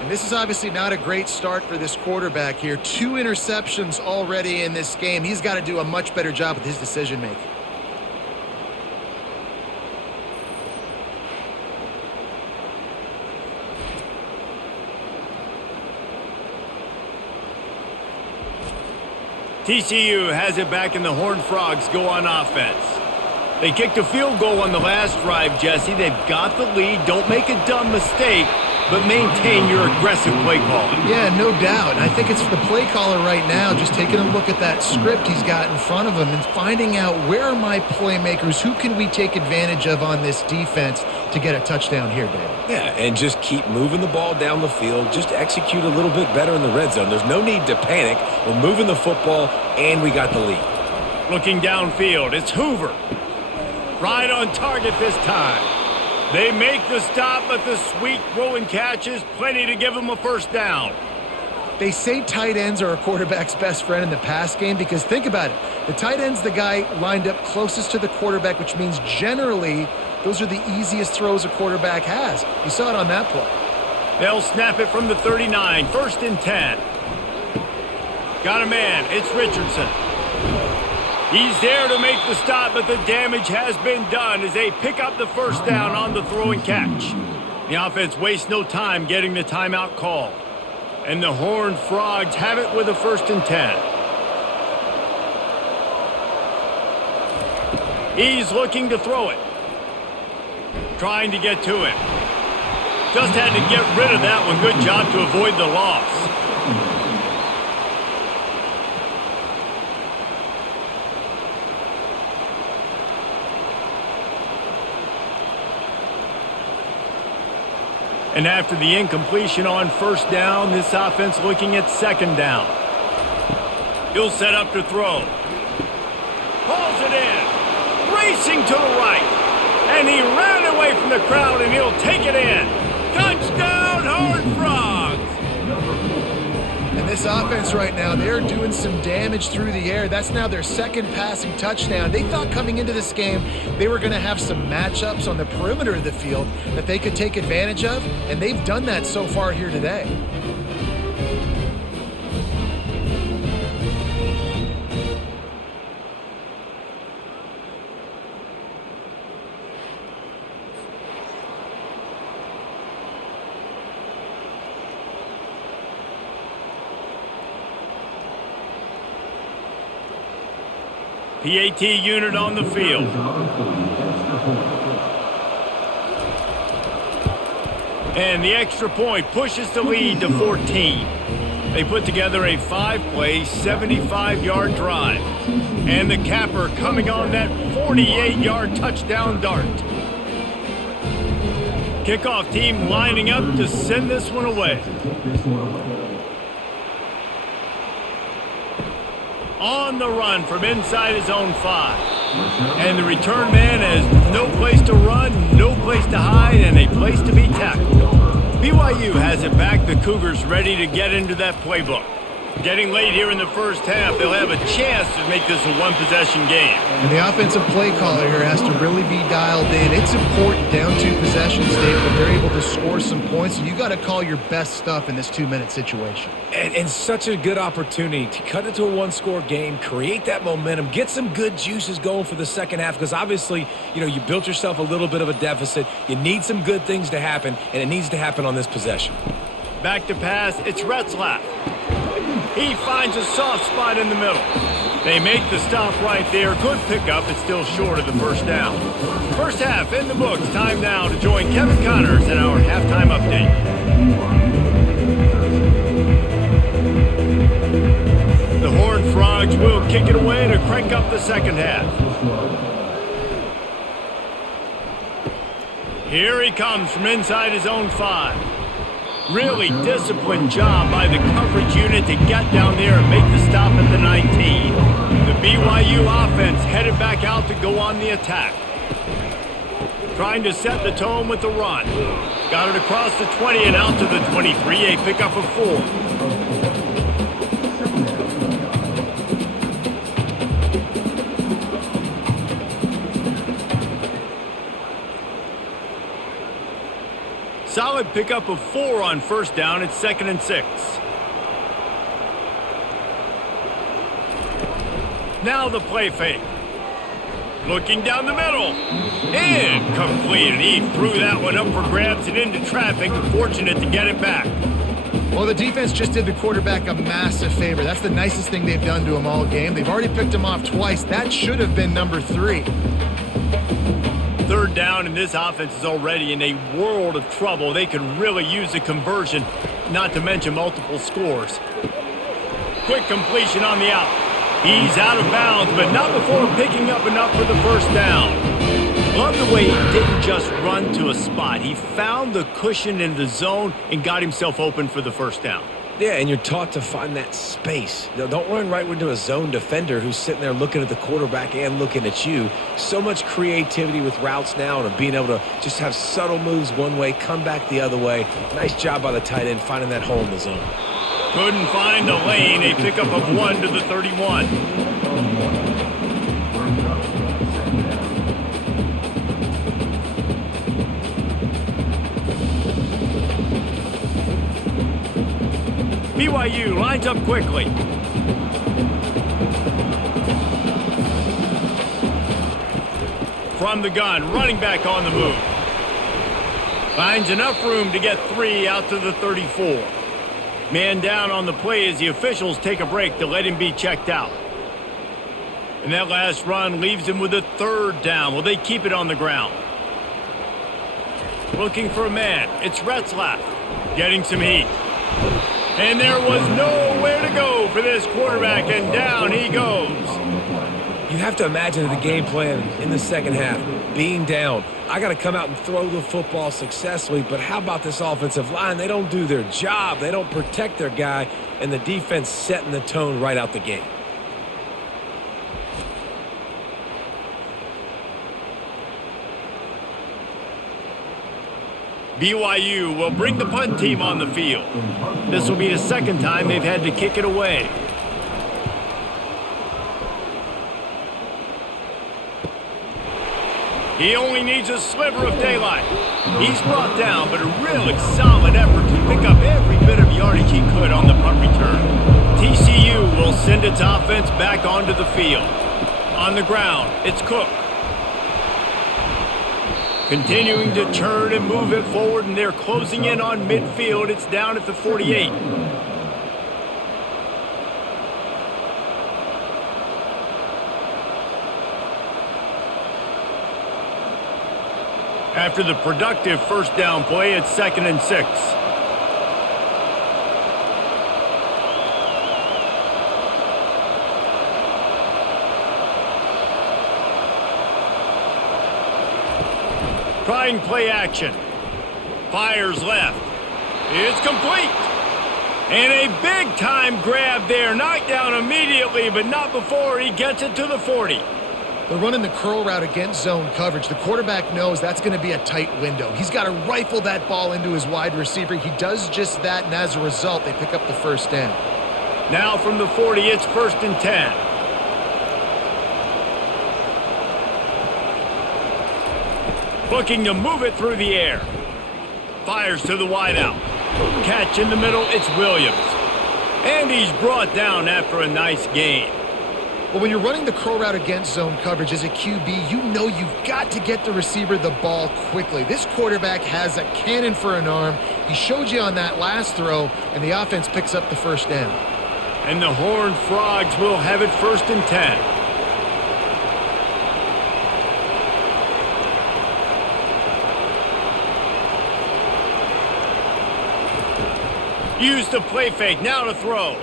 And this is obviously not a great start for this quarterback here. 2 interceptions already in this game. He's got to do a much better job with his decision-making. TCU has it back, and the Horned Frogs go on offense. They kicked a field goal on the last drive, Jesse. They've got the lead. Don't make a dumb mistake, but maintain your aggressive play calling. Yeah, no doubt. And I think it's the play caller right now just taking a look at that script he's got in front of him and finding out where are my playmakers, who can we take advantage of on this defense to get a touchdown here, David. Yeah, and just keep moving the ball down the field. Just execute a little bit better in the red zone. There's no need to panic. We're moving the football, and we got the lead. Looking downfield, it's Hoover. Right on target this time. They make the stop, but the sweet throw and catch is plenty to give them a first down. They say tight ends are a quarterback's best friend in the pass game because think about it. The tight end's the guy lined up closest to the quarterback, which means generally those are the easiest throws a quarterback has. You saw it on that play. They'll snap it from the 39, 1st and 10. Got a man, it's Richardson. He's there to make the stop, but the damage has been done as they pick up the first down on the throw and catch. The offense wastes no time getting the timeout called. And the Horned Frogs have it with a 1st and 10. He's looking to throw it. Trying to get to him. Just had to get rid of that one. Good job to avoid the loss. And after the incompletion on first down, this offense looking at second down. He'll set up to throw. Pulls it in. Racing to the right. And he ran away from the crowd, and he'll take it in. Touchdown, Horned Frogs! This offense right now, they're doing some damage through the air. That's now their second passing touchdown. They thought coming into this game they were going to have some matchups on the perimeter of the field that they could take advantage of, and they've done that so far here today. PAT unit on the field. And the extra point pushes the lead to 14. They put together a 5-play, 75-yard drive. And the capper coming on that 48-yard touchdown dart. Kickoff team lining up to send this one away. On the run from inside his own 5. And the return man has no place to run, no place to hide, and a place to be tackled. BYU has it back. The Cougars ready to get into that playbook. Getting late here in the first half, they'll have a chance to make this a one-possession game. And the offensive play caller here has to really be dialed in. It's important down 2 possessions, David, that they're able to score some points. So you got to call your best stuff in this 2-minute situation. And such a good opportunity to cut it to a 1-score game, create that momentum, get some good juices going for the second half, because obviously, you built yourself a little bit of a deficit. You need some good things to happen, and it needs to happen on this possession. Back to pass, it's Retzlaff. He finds a soft spot in the middle. They make the stop right there. Good pickup. It's still short of the first down. First half in the books. Time now to join Kevin Connors in our halftime update. The Horned Frogs will kick it away to crank up the second half. Here he comes from inside his own 5. Really disciplined job by the coverage unit to get down there and make the stop at the 19. The BYU offense headed back out to go on the attack. Trying to set the tone with the run. Got it across the 20 and out to the 23, a pickup of 4. Solid pickup of 4 on first down. It's 2nd and 6. Now the play fake. Looking down the middle. And complete. And he threw that one up for grabs and into traffic. Fortunate to get it back. Well, the defense just did the quarterback a massive favor. That's the nicest thing they've done to him all game. They've already picked him off twice. That should have been number 3. Third down, and this offense is already in a world of trouble. They could really use a conversion, not to mention multiple scores. Quick completion on the out. He's out of bounds, but not before picking up enough for the first down. Love the way he didn't just run to a spot. He found the cushion in the zone and got himself open for the first down. Yeah, and you're taught to find that space. Don't run right into a zone defender who's sitting there looking at the quarterback and looking at you. So much creativity with routes now and being able to just have subtle moves one way, come back the other way. Nice job by the tight end finding that hole in the zone. Couldn't find the lane. A pickup of 1 to the 31. BYU lines up quickly. From the gun, running back on the move. Finds enough room to get 3 out to the 34. Man down on the play as the officials take a break to let him be checked out. And that last run leaves him with a 3rd down. Will they keep it on the ground? Looking for a man. It's Retzlaff getting some heat. And there was nowhere to go for this quarterback, and down he goes. You have to imagine the game plan in the second half, being down. I got to come out and throw the football successfully, but how about this offensive line? They don't do their job. They don't protect their guy, and the defense setting the tone right out the gate. BYU will bring the punt team on the field. This will be the second time they've had to kick it away. He only needs a sliver of daylight. He's brought down, but a really solid effort to pick up every bit of yardage he could on the punt return. TCU will send its offense back onto the field. On the ground, it's Cook. Continuing to turn and move it forward, and they're closing in on midfield. It's down at the 48. After the productive first down play, it's 2nd and 6. Trying play action. Fires left. It's complete. And a big-time grab there. Knocked down immediately, but not before he gets it to the 40. They're running the curl route against zone coverage. The quarterback knows that's going to be a tight window. He's got to rifle that ball into his wide receiver. He does just that, and as a result, they pick up the first down. Now from the 40, it's 1st and 10. Looking to move it through the air. Fires to the wideout. Catch in the middle, it's Williams. And he's brought down after a nice gain. Well, when you're running the curl route against zone coverage as a QB, you know you've got to get the receiver the ball quickly. This quarterback has a cannon for an arm. He showed you on that last throw, and the offense picks up the first down. And the Horned Frogs will have it 1st and 10. Use the play fake, now to throw.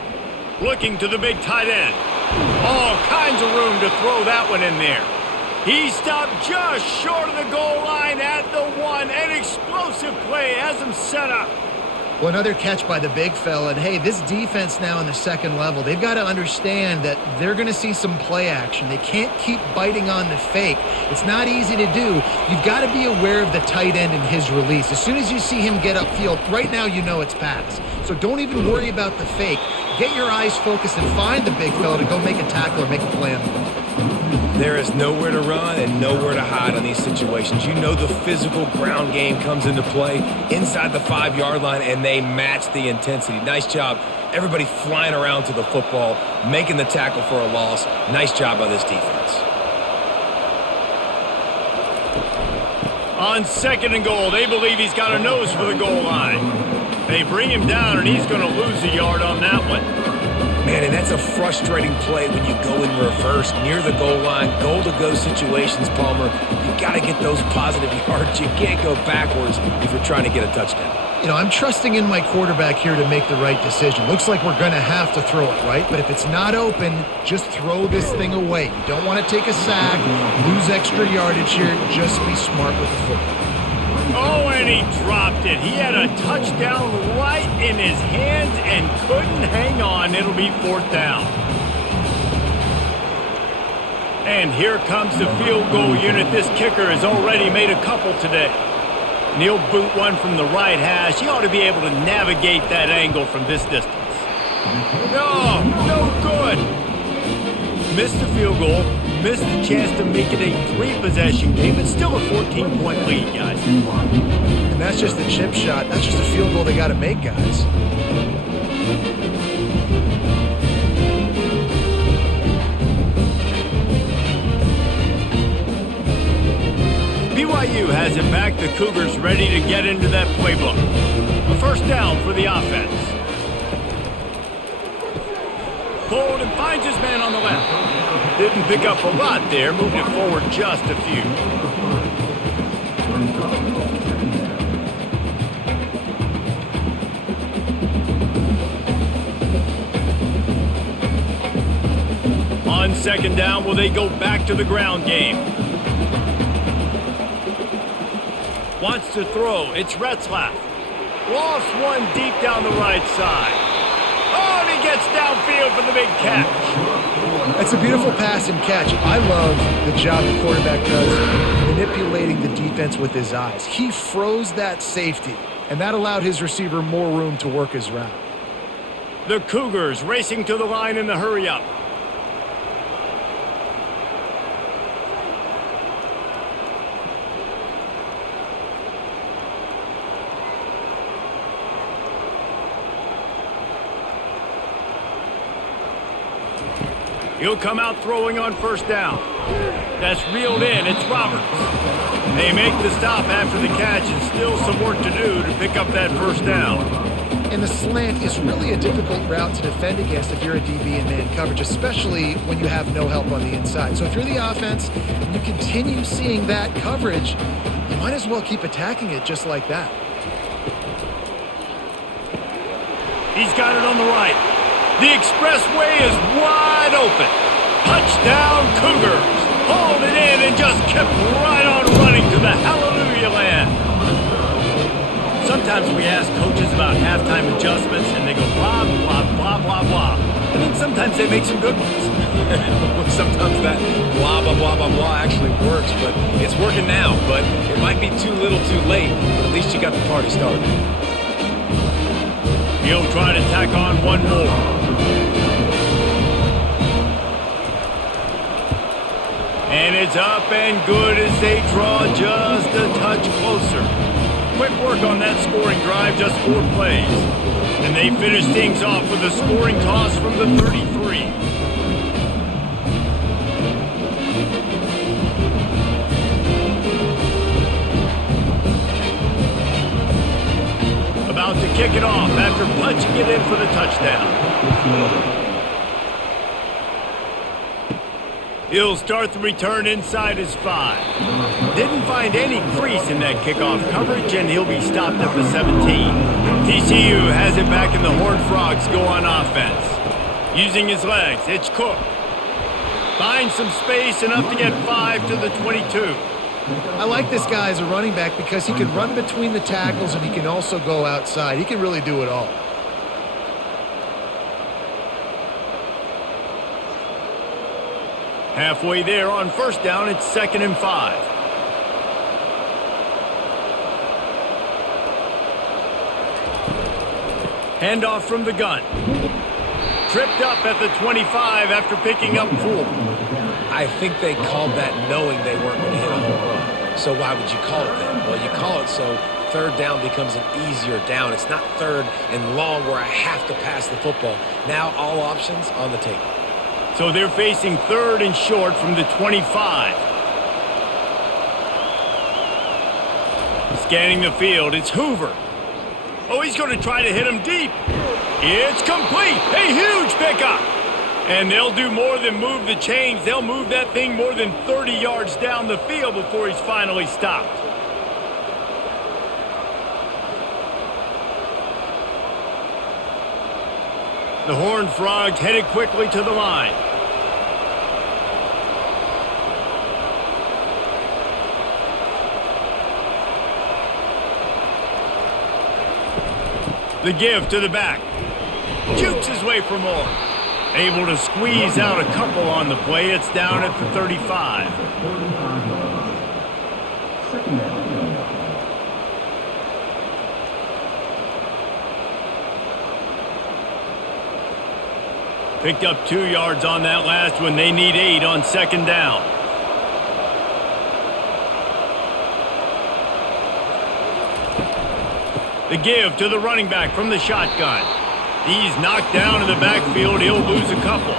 Looking to the big tight end. All kinds of room to throw that one in there. He stopped just short of the goal line at the 1. An explosive play has him set up. Well, another catch by the big fella. And, hey, this defense now in the second level, they've got to understand that they're going to see some play action. They can't keep biting on the fake. It's not easy to do. You've got to be aware of the tight end and his release. As soon as you see him get upfield, right now you know it's pass. So don't even worry about the fake. Get your eyes focused and find the big fella to go make a tackle or make a play on the ball. There is nowhere to run and nowhere to hide on these situations. You know the physical ground game comes into play inside the 5-yard line, and they match the intensity. Nice job. Everybody flying around to the football, making the tackle for a loss. Nice job by this defense. On 2nd and goal, they believe he's got a nose for the goal line. They bring him down, and he's going to lose a yard on that one. Man, and that's a frustrating play when you go in reverse near the goal line. Goal-to-go situations, Palmer. You got to get those positive yards. You can't go backwards if you're trying to get a touchdown. You know, I'm trusting in my quarterback here to make the right decision. Looks like we're going to have to throw it, right? But if it's not open, just throw this thing away. You don't want to take a sack, lose extra yardage here. Just be smart with the football. Oh, and he dropped it. He had a touchdown right in his hands and couldn't hang on. It'll be 4th down. And here comes the field goal unit. This kicker has already made a couple today. And he'll boot one from the right hash. He ought to be able to navigate that angle from this distance. No, no good. Missed the field goal. Missed the chance to make it a 3-possession game. It's still a 14-point lead, guys. And that's just a chip shot. That's just a field goal they got to make, guys. BYU has it back. The Cougars ready to get into that playbook. A first down for the offense. Pulled and finds his man on the left. Didn't pick up a lot there, moving it forward just a few. On 2nd down, will they go back to the ground game? Wants to throw. It's Retzlaff. Lost one deep down the right side. Oh, and he gets downfield for the big catch. It's a beautiful pass and catch. I love the job the quarterback does in manipulating the defense with his eyes. He froze that safety, and that allowed his receiver more room to work his route. The Cougars racing to the line in the hurry-up. He'll come out throwing on first down. That's reeled in. It's Roberts. They make the stop after the catch, and still some work to do to pick up that first down. And the slant is really a difficult route to defend against if you're a DB in man coverage, especially when you have no help on the inside. So if you're the offense and you continue seeing that coverage, you might as well keep attacking it just like that. He's got it on the right. The expressway is wide open. Touchdown Cougars. Hauled it in and just kept right on running to the hallelujah land. Sometimes we ask coaches about halftime adjustments and they go blah, blah, blah, blah, blah. And then sometimes they make some good ones. Sometimes that blah, blah, blah, blah, blah actually works, but it's working now. But it might be too little too late, but at least you got the party started. He'll try to tack on one more. And it's up and good as they draw just a touch closer. Quick work on that scoring drive, just 4 plays. And they finish things off with a scoring toss from the 33. About to kick it off after punching it in for the touchdown. He'll start the return inside his 5. Didn't find any crease in that kickoff coverage, and he'll be stopped at the 17. TCU has it back, and the Horned Frogs go on offense. Using his legs, it's Cook. Finds some space, enough to get 5 to the 22. I like this guy as a running back because he can run between the tackles and he can also go outside. He can really do it all. Halfway there on first down, it's 2nd and 5. Handoff from the gun. Tripped up at the 25 after picking up 4. I think they called that knowing they weren't going to hit a home run. So why would you call it that? Well, you call it so third down becomes an easier down. It's not third and long where I have to pass the football. Now all options on the table. So they're facing 3rd and short from the 25. Scanning the field, it's Hoover. Oh, he's going to try to hit him deep. It's complete. A huge pickup. And they'll do more than move the chains. They'll move that thing more than 30 yards down the field before he's finally stopped. The Horned Frogs headed quickly to the line. The give to the back. Jukes his way for more. Able to squeeze out a couple on the play. It's down at the 35. Picked up 2 yards on that last one. They need 8 on 2nd down. The give to the running back from the shotgun. He's knocked down in the backfield. He'll lose a couple.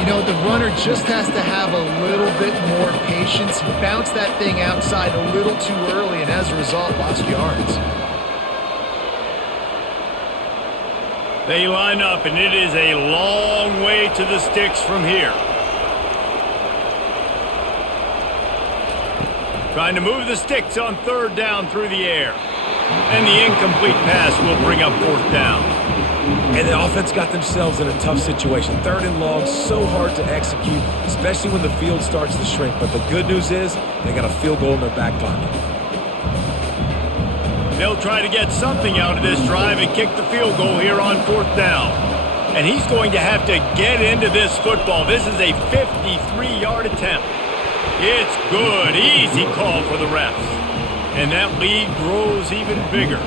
You know, the runner just has to have a little bit more patience. He bounced that thing outside a little too early, and as a result, lost yards. They line up, and it is a long way to the sticks from here. Trying to move the sticks on 3rd down through the air. And the incomplete pass will bring up 4th down. And the offense got themselves in a tough situation. 3rd and long, so hard to execute, especially when the field starts to shrink. But the good news is they got a field goal in their back pocket. They'll try to get something out of this drive and kick the field goal here on 4th down. And he's going to have to get into this football. This is a 53-yard attempt. It's good. Easy call for the refs. And that lead grows even bigger.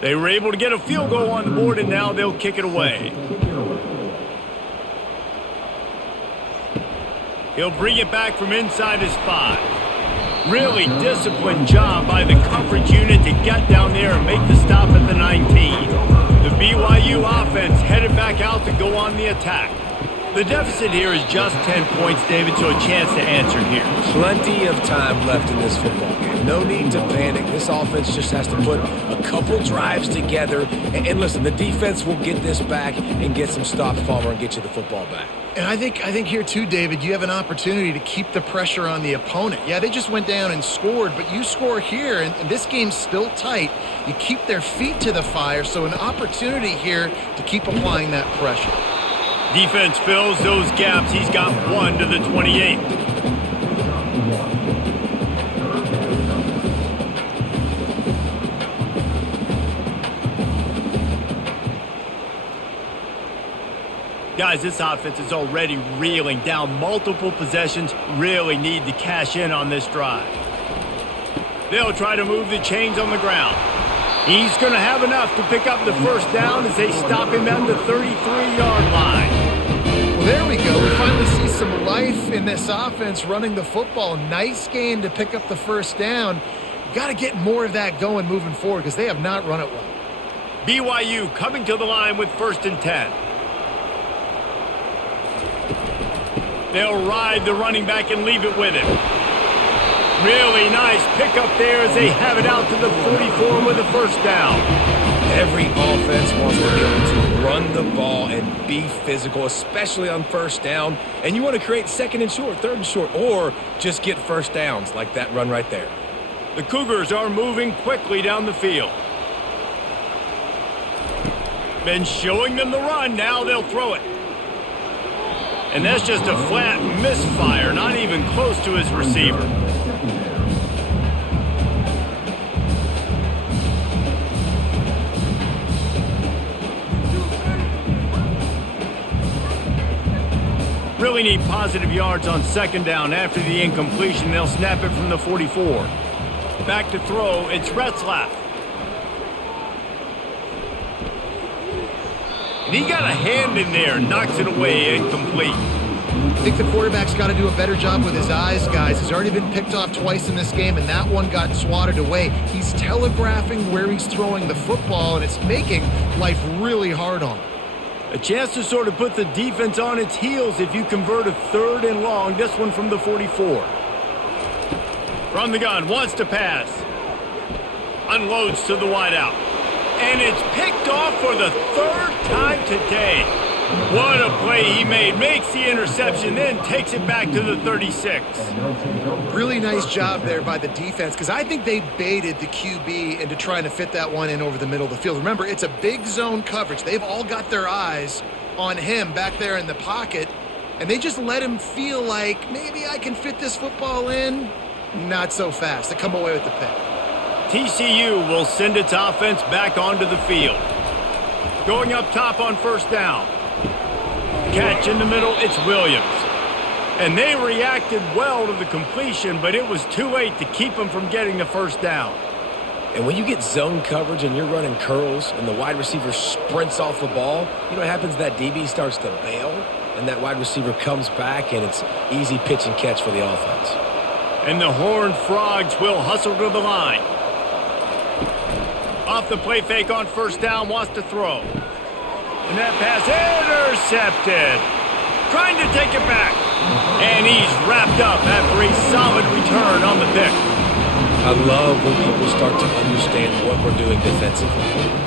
They were able to get a field goal on the board, and now they'll kick it away. He'll bring it back from inside his 5. Really disciplined job by the coverage unit to get down there and make the stop at the 19. The BYU offense headed back out to go on the attack. The deficit here is just 10 points, David, so a chance to answer here. Plenty of time left in this football game. No need to panic. This offense just has to put a couple drives together. And listen, the defense will get this back and get some stops, Palmer, and get you the football back. And I think here too, David, you have an opportunity to keep the pressure on the opponent. Yeah, they just went down and scored, but you score here, and this game's still tight. You keep their feet to the fire, so an opportunity here to keep applying that pressure. Defense fills those gaps. He's got 1 to the 28. Guys, this offense is already reeling down multiple possessions. Really need to cash in on this drive. They'll try to move the chains on the ground. He's going to have enough to pick up the first down as they stop him at the 33-yard line. Well, there we go. We finally see some life in this offense running the football. Nice game to pick up the first down. You got to get more of that going moving forward because they have not run it well. BYU coming to the line with 1st and 10. They'll ride the running back and leave it with him. Really nice pickup there as they have it out to the 44 with a first down. Every offense wants to be able to run the ball and be physical, especially on first down. And you want to create 2nd and short, 3rd and short, or just get first downs like that run right there. The Cougars are moving quickly down the field. Been showing them the run, now they'll throw it. And that's just a flat misfire, not even close to his receiver. Really need positive yards on 2nd down after the incompletion. They'll snap it from the 44. Back to throw, it's Retzlaff. And he got a hand in there, knocks it away, incomplete. I think the quarterback's got to do a better job with his eyes, guys. He's already been picked off twice in this game, and that one got swatted away. He's telegraphing where he's throwing the football, and it's making life really hard on him. A chance to sort of put the defense on its heels if you convert a 3rd and long. This one from the 44. From the gun, wants to pass. Unloads to the wideout. And it's picked off for the 3rd time today. What a play he made. Makes the interception, then takes it back to the 36. Really nice job there by the defense because I think they baited the QB into trying to fit that one in over the middle of the field. Remember, it's a big zone coverage. They've all got their eyes on him back there in the pocket, and they just let him feel like maybe I can fit this football in. Not so fast. They come away with the pick. TCU will send its offense back onto the field. Going up top on 1st down. Catch in the middle, it's Williams. And they reacted well to the completion, but it was too late to keep them from getting the first down. And when you get zone coverage and you're running curls and the wide receiver sprints off the ball, you know what happens? That DB starts to bail, and that wide receiver comes back, and it's easy pitch and catch for the offense. And the Horned Frogs will hustle to the line. Off the play fake on 1st down, wants to throw. And that pass intercepted. Trying to take it back. And he's wrapped up after a solid return on the pick. I love when people start to understand what we're doing defensively.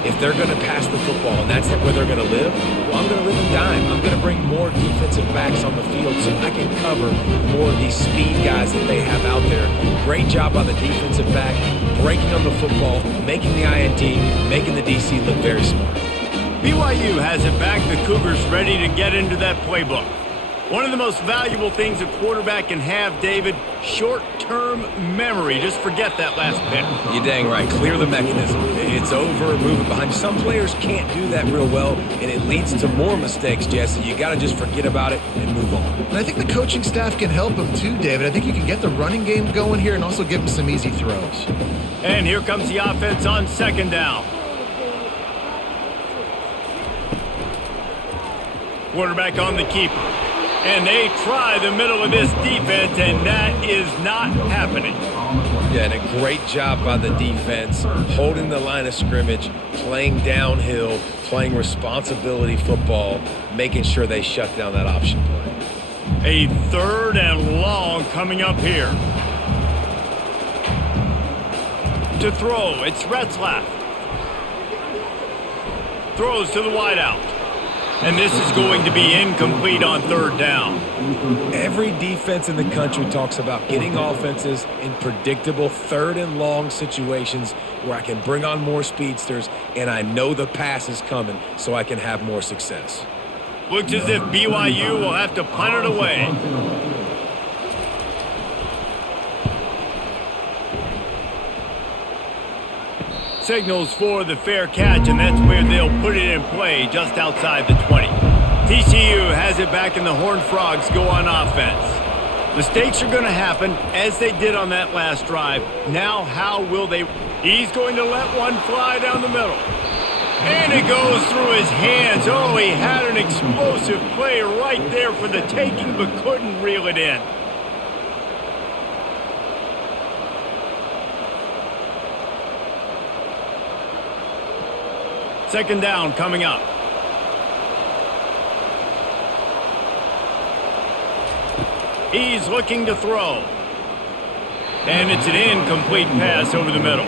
If they're going to pass the football and that's where they're going to live, well, I'm going to live in dime. I'm going to bring more defensive backs on the field so I can cover more of these speed guys that they have out there. Great job by the defensive back, breaking on the football, making the INT, making the DC look very smart. BYU has it back. The Cougars ready to get into that playbook. One of the most valuable things a quarterback can have, David, short-term memory. Just forget that last pick. You're dang right. Clear the mechanism. It's over, move it behind you. Some players can't do that real well, and it leads to more mistakes, Jesse. You got to just forget about it and move on. And I think the coaching staff can help him too, David. I think you can get the running game going here and also give him some easy throws. And here comes the offense on second down. Quarterback on the keeper. And they try the middle of this defense, and that is not happening. Yeah, and a great job by the defense, holding the line of scrimmage, playing downhill, playing responsibility football, making sure they shut down that option play. A 3rd and long coming up here. To throw, it's Retzlaff. Throws to the wideout. And this is going to be incomplete on 3rd down. Every defense in the country talks about getting offenses in predictable 3rd and long situations where I can bring on more speedsters and I know the pass is coming so I can have more success. Looks as if BYU will have to punt it away. Signals for the fair catch, and that's where they'll put it in play, just outside the 20. TCU has it back, and the Horned Frogs go on offense. Mistakes are going to happen, as they did on that last drive. Now, how will they? He's going to let one fly down the middle. And it goes through his hands. Oh, he had an explosive play right there for the taking, but couldn't reel it in. Second down coming up. He's looking to throw. And it's an incomplete pass over the middle.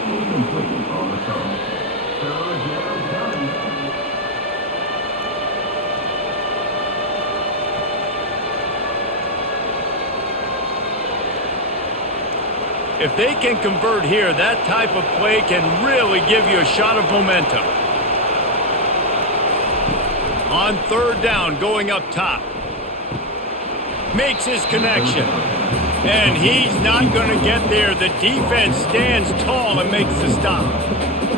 If they can convert here, that type of play can really give you a shot of momentum. On 3rd down, going up top. Makes his connection. And he's not going to get there. The defense stands tall and makes the stop.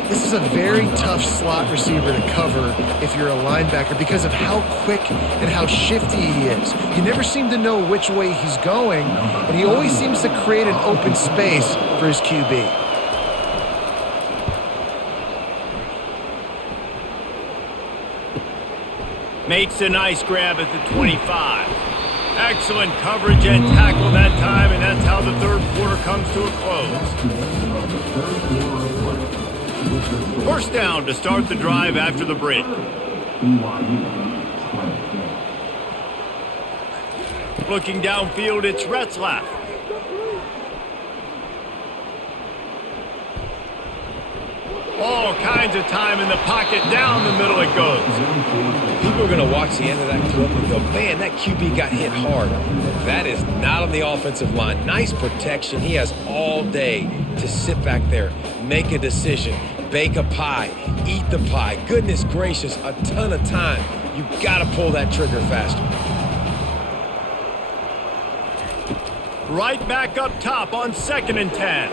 This is a very tough slot receiver to cover if you're a linebacker because of how quick and how shifty he is. You never seem to know which way he's going, and he always seems to create an open space for his QB. Makes a nice grab at the 25. Excellent coverage and tackle that time, and that's how the 3rd quarter comes to a close. First down to start the drive after the break. Looking downfield, it's Retzlaff. All kinds of time in the pocket. Down the middle it goes. People are going to watch the end of that clip and go, man, that QB got hit hard. That is not on the offensive line. Nice protection. He has all day to sit back there, make a decision, bake a pie, eat the pie. Goodness gracious, a ton of time. You got to pull that trigger faster. Right back up top on 2nd and 10.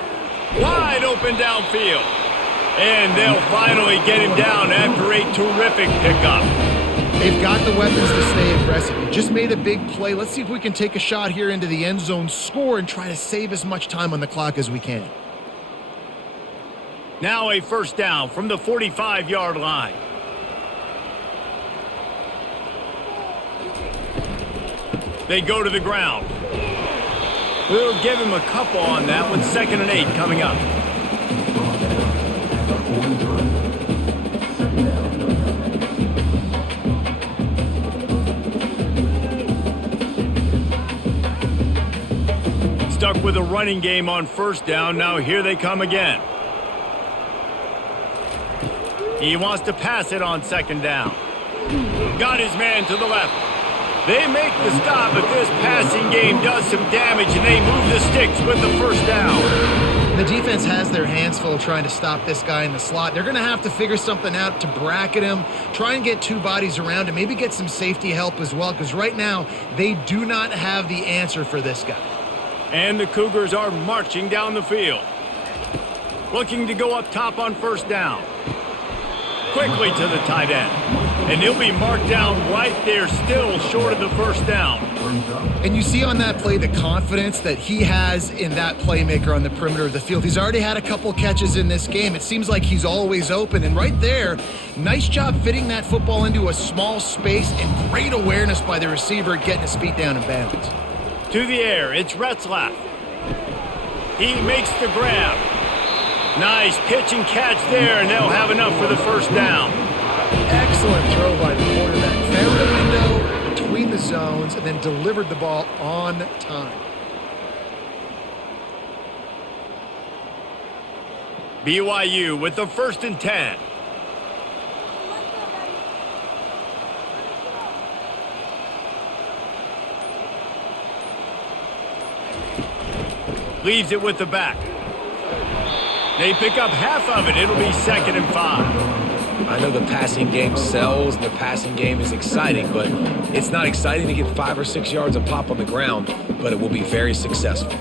Wide open downfield. And they'll finally get him down after a terrific pickup. They've got the weapons to stay aggressive. He just made a big play. Let's see if we can take a shot here into the end zone, score, and try to save as much time on the clock as we can. Now a first down from the 45-yard line. They go to the ground. We'll give him a couple on that one. 2nd and 8 coming up. Stuck with a running game on first down. Now here they come again. He wants to pass it on second down. Got his man to the left. They make the stop, but this passing game does some damage, and they move the sticks with the first down. The defense has their hands full trying to stop this guy in the slot. They're going to have to figure something out to bracket him, try and get two bodies around him, maybe get some safety help as well, because right now they do not have the answer for this guy. And the Cougars are marching down the field. Looking to go up top on first down. Quickly to the tight end. And he'll be marked down right there, still short of the first down. And you see on that play the confidence that he has in that playmaker on the perimeter of the field. He's already had a couple catches in this game. It seems like he's always open. And right there, nice job fitting that football into a small space and great awareness by the receiver getting his feet down in bounds. To the air, it's Retzlaff. He makes the grab. Nice pitch and catch there, and they'll have enough for the first down. Excellent throw by the quarterback. Found the window between the zones and then delivered the ball on time. BYU with the 1st and 10. Leaves it with the back. They pick up half of it. It'll be 2nd and 5. I know the passing game sells, the passing game is exciting, but it's not exciting to get 5 or 6 yards of pop on the ground, but it will be very successful.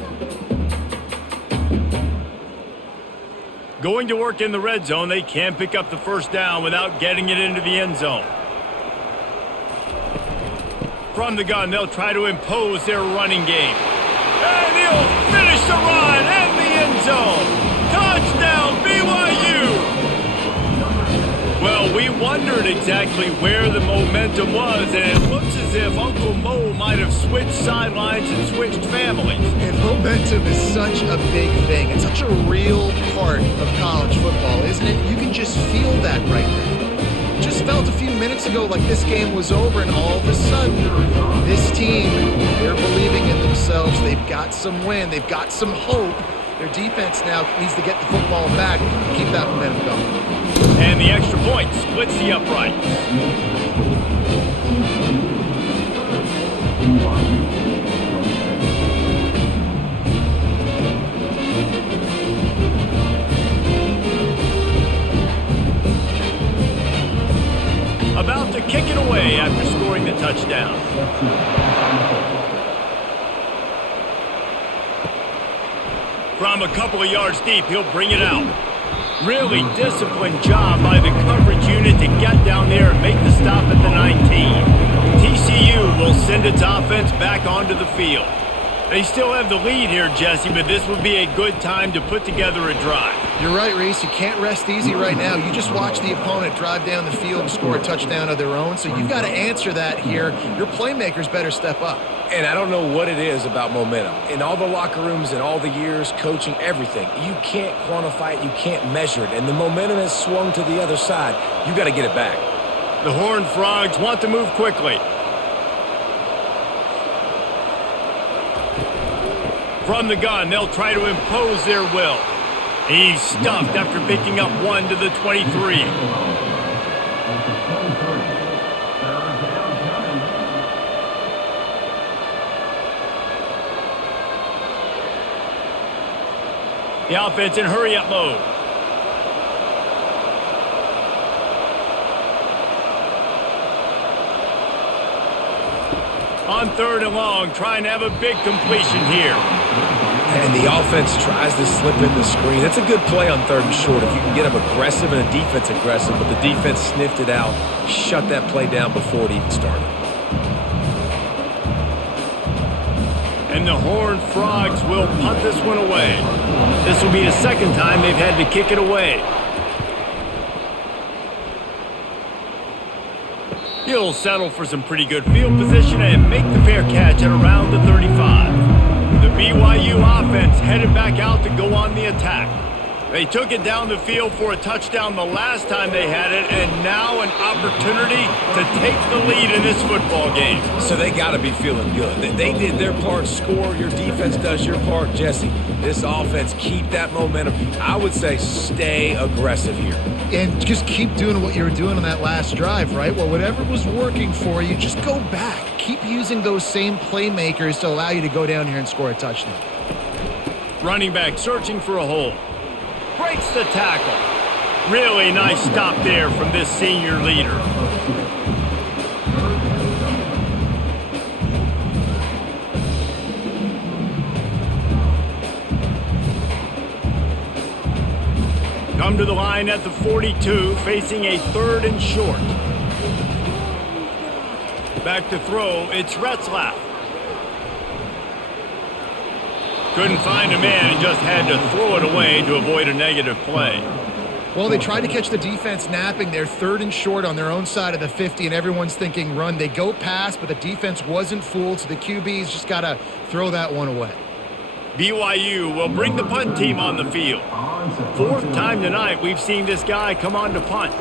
Going to work in the red zone, they can pick up the first down without getting it into the end zone. From the gun, they'll try to impose their running game. And he'll finish the run and the end zone. Touchdown, BYU! Well, we wondered exactly where the momentum was, and it looks as if Uncle Mo might have switched sidelines and switched families. And momentum is such a big thing. It's such a real part of college football, isn't it? You can just feel that right now. It just felt a few minutes ago like this game was over, and all of a sudden, this team, they're believing in themselves. They've got some wind. They've got some hope. Their defense now needs to get the football back and keep that momentum going. And the extra point splits the uprights. About to kick it away after scoring the touchdown. From a couple of yards deep, he'll bring it out. Really disciplined job by the coverage unit to get down there and make the stop at the 19. TCU will send its offense back onto the field. They still have the lead here, Jesse, but this would be a good time to put together a drive. You're right, Reese. You can't rest easy right now. You just watch the opponent drive down the field and score a touchdown of their own, so you've got to answer that here. Your playmakers better step up. And I don't know what it is about momentum. In all the locker rooms and all the years, coaching, everything, you can't quantify it, you can't measure it. And the momentum has swung to the other side. You got to get it back. The Horned Frogs want to move quickly. From the gun, they'll try to impose their will. He's stuffed after picking up 1 to the 23. The offense in hurry-up mode. On 3rd and long, trying to have a big completion here. And the offense tries to slip in the screen. That's a good play on 3rd and short if you can get them aggressive and a defense aggressive, but the defense sniffed it out, shut that play down before it even started. And the Horned Frogs will punt this one away. This will be the 2nd time they've had to kick it away. He'll settle for some pretty good field position and make the fair catch at around the 35. The BYU offense headed back out to go on the attack. They took it down the field for a touchdown the last time they had it, and now an opportunity to take the lead in this football game. So they got to be feeling good. They did their part, score. Your defense does your part, Jesse. This offense, keep that momentum. I would say stay aggressive here. And just keep doing what you were doing on that last drive, right? Well, whatever was working for you, just go back. Keep using those same playmakers to allow you to go down here and score a touchdown. Running back searching for a hole. Breaks the tackle. Really nice stop there from this senior leader. Come to the line at the 42, facing a 3rd and short. Back to throw, it's Retzlaff. Couldn't find a man and just had to throw it away to avoid a negative play. Well, they tried to catch the defense napping. They're 3rd and short on their own side of the 50, and everyone's thinking run. They go pass, but the defense wasn't fooled, so the QB's just got to throw that one away. BYU will bring the punt team on the field. 4th time tonight we've seen this guy come on to punt.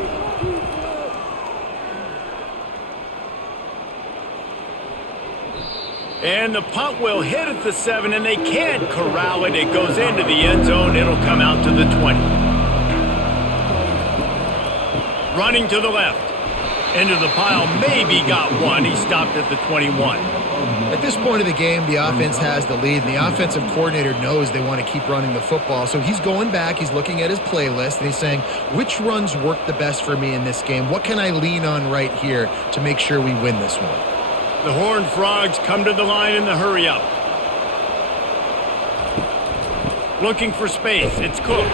And the punt will hit at the 7, and they can't corral it. It goes into the end zone. It'll come out to the 20. Running to the left. Into the pile. Maybe got one. He stopped at the 21. At this point of the game, the offense has the lead, and the offensive coordinator knows they want to keep running the football. So he's going back. He's looking at his playlist, and he's saying, which runs work the best for me in this game? What can I lean on right here to make sure we win this one? The Horned Frogs come to the line in the hurry-up. Looking for space. It's Cook.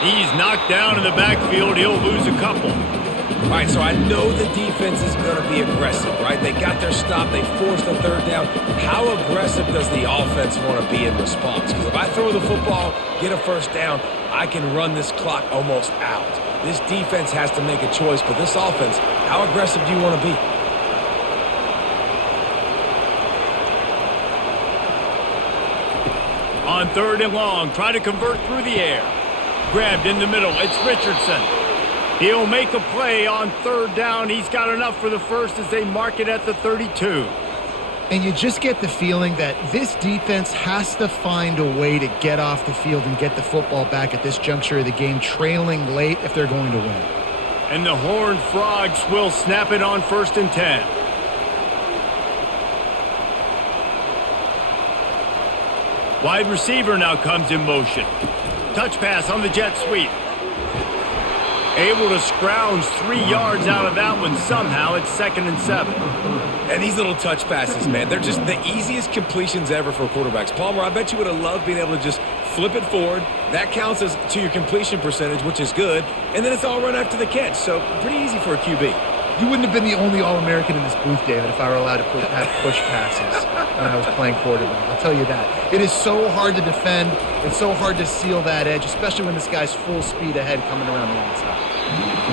He's knocked down in the backfield. He'll lose a couple. All right, so I know the defense is going to be aggressive, right? They got their stop. They forced the 3rd down. How aggressive does the offense want to be in response? Because if I throw the football, get a 1st down, I can run this clock almost out. This defense has to make a choice, but this offense, how aggressive do you want to be? On 3rd and long, try to convert through the air. Grabbed in the middle, it's Richardson. He'll make a play on 3rd down. He's got enough for the 1st as they mark it at the 32. And you just get the feeling that this defense has to find a way to get off the field and get the football back at this juncture of the game, trailing late if they're going to win. And the Horned Frogs will snap it on 1st and 10. Wide receiver now comes in motion. Touch pass on the jet sweep. Able to scrounge 3 yards out of that one somehow. It's 2nd and 7. And these little touch passes, man, they're just the easiest completions ever for quarterbacks. Palmer, I bet you would have loved being able to just flip it forward. That counts as to your completion percentage, which is good. And then it's all run after the catch. So pretty easy for a QB. You wouldn't have been the only All-American in this booth, David, if I were allowed to have push passes when I was playing quarterback. I'll tell you that. It is so hard to defend. It's so hard to seal that edge, especially when this guy's full speed ahead coming around the outside.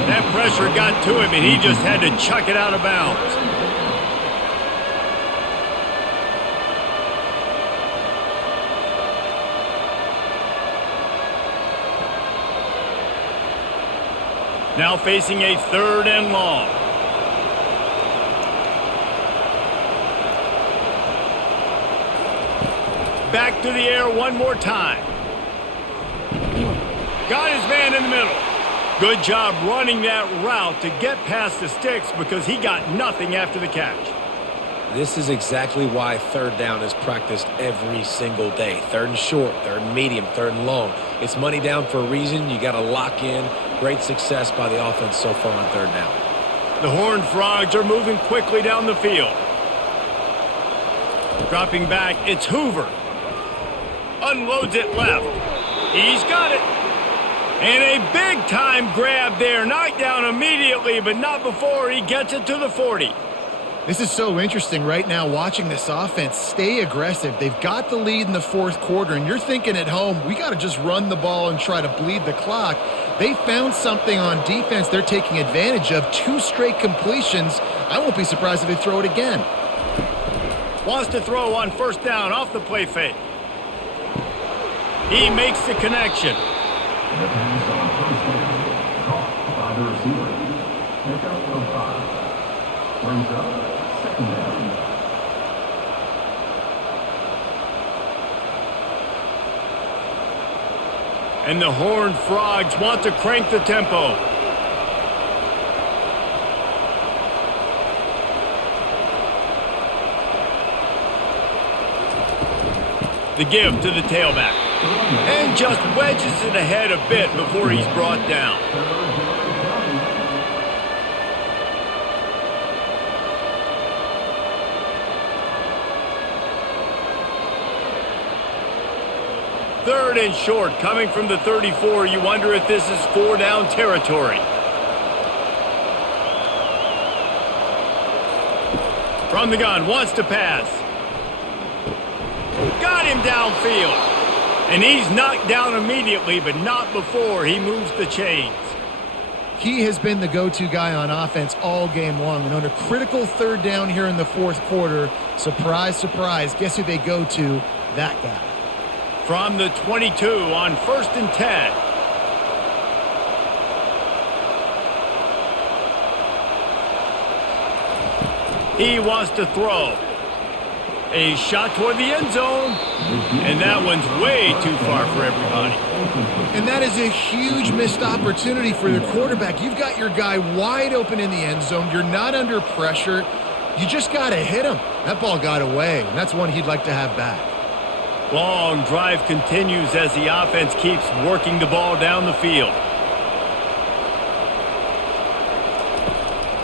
That pressure got to him, and he just had to chuck it out of bounds. Now facing a 3rd and long. Back to the air one more time. Got his man in the middle. Good job running that route to get past the sticks because he got nothing after the catch. This is exactly why 3rd down is practiced every single day. 3rd and short, 3rd and medium, 3rd and long. It's money down for a reason. You got to lock in. Great success by the offense so far on 3rd down. The Horned Frogs are moving quickly down the field. Dropping back, it's Hoover. Unloads it left. He's got it. And a big-time grab there. Knocked down immediately, but not before he gets it to the 40. This is so interesting right now watching this offense stay aggressive. They've got the lead in the 4th quarter, and you're thinking at home, we got to just run the ball and try to bleed the clock. They found something on defense they're taking advantage of. 2 straight completions. I won't be surprised if they throw it again. Wants to throw on 1st down off the play fake. He makes the connection. The pass on first down, caught by the receiver. Pickup of 5. Brings up second down. And the Horned Frogs want to crank the tempo. The give to the tailback. And just wedges it ahead a bit before he's brought down. Third and short coming from the 34. You wonder if this is 4-down territory. From the gun, wants to pass. Got him downfield. And he's knocked down immediately, but not before he moves the chains. He has been the go-to guy on offense all game long. And on a critical third down here in the fourth quarter, surprise, surprise, guess who they go to? That guy. From the 22 on 1st and 10. He wants to throw. A shot toward the end zone. And that one's way too far for everybody. And that is a huge missed opportunity for the quarterback. You've got your guy wide open in the end zone. You're not under pressure. You just got to hit him. That ball got away, and that's one he'd like to have back. Long drive continues as the offense keeps working the ball down the field.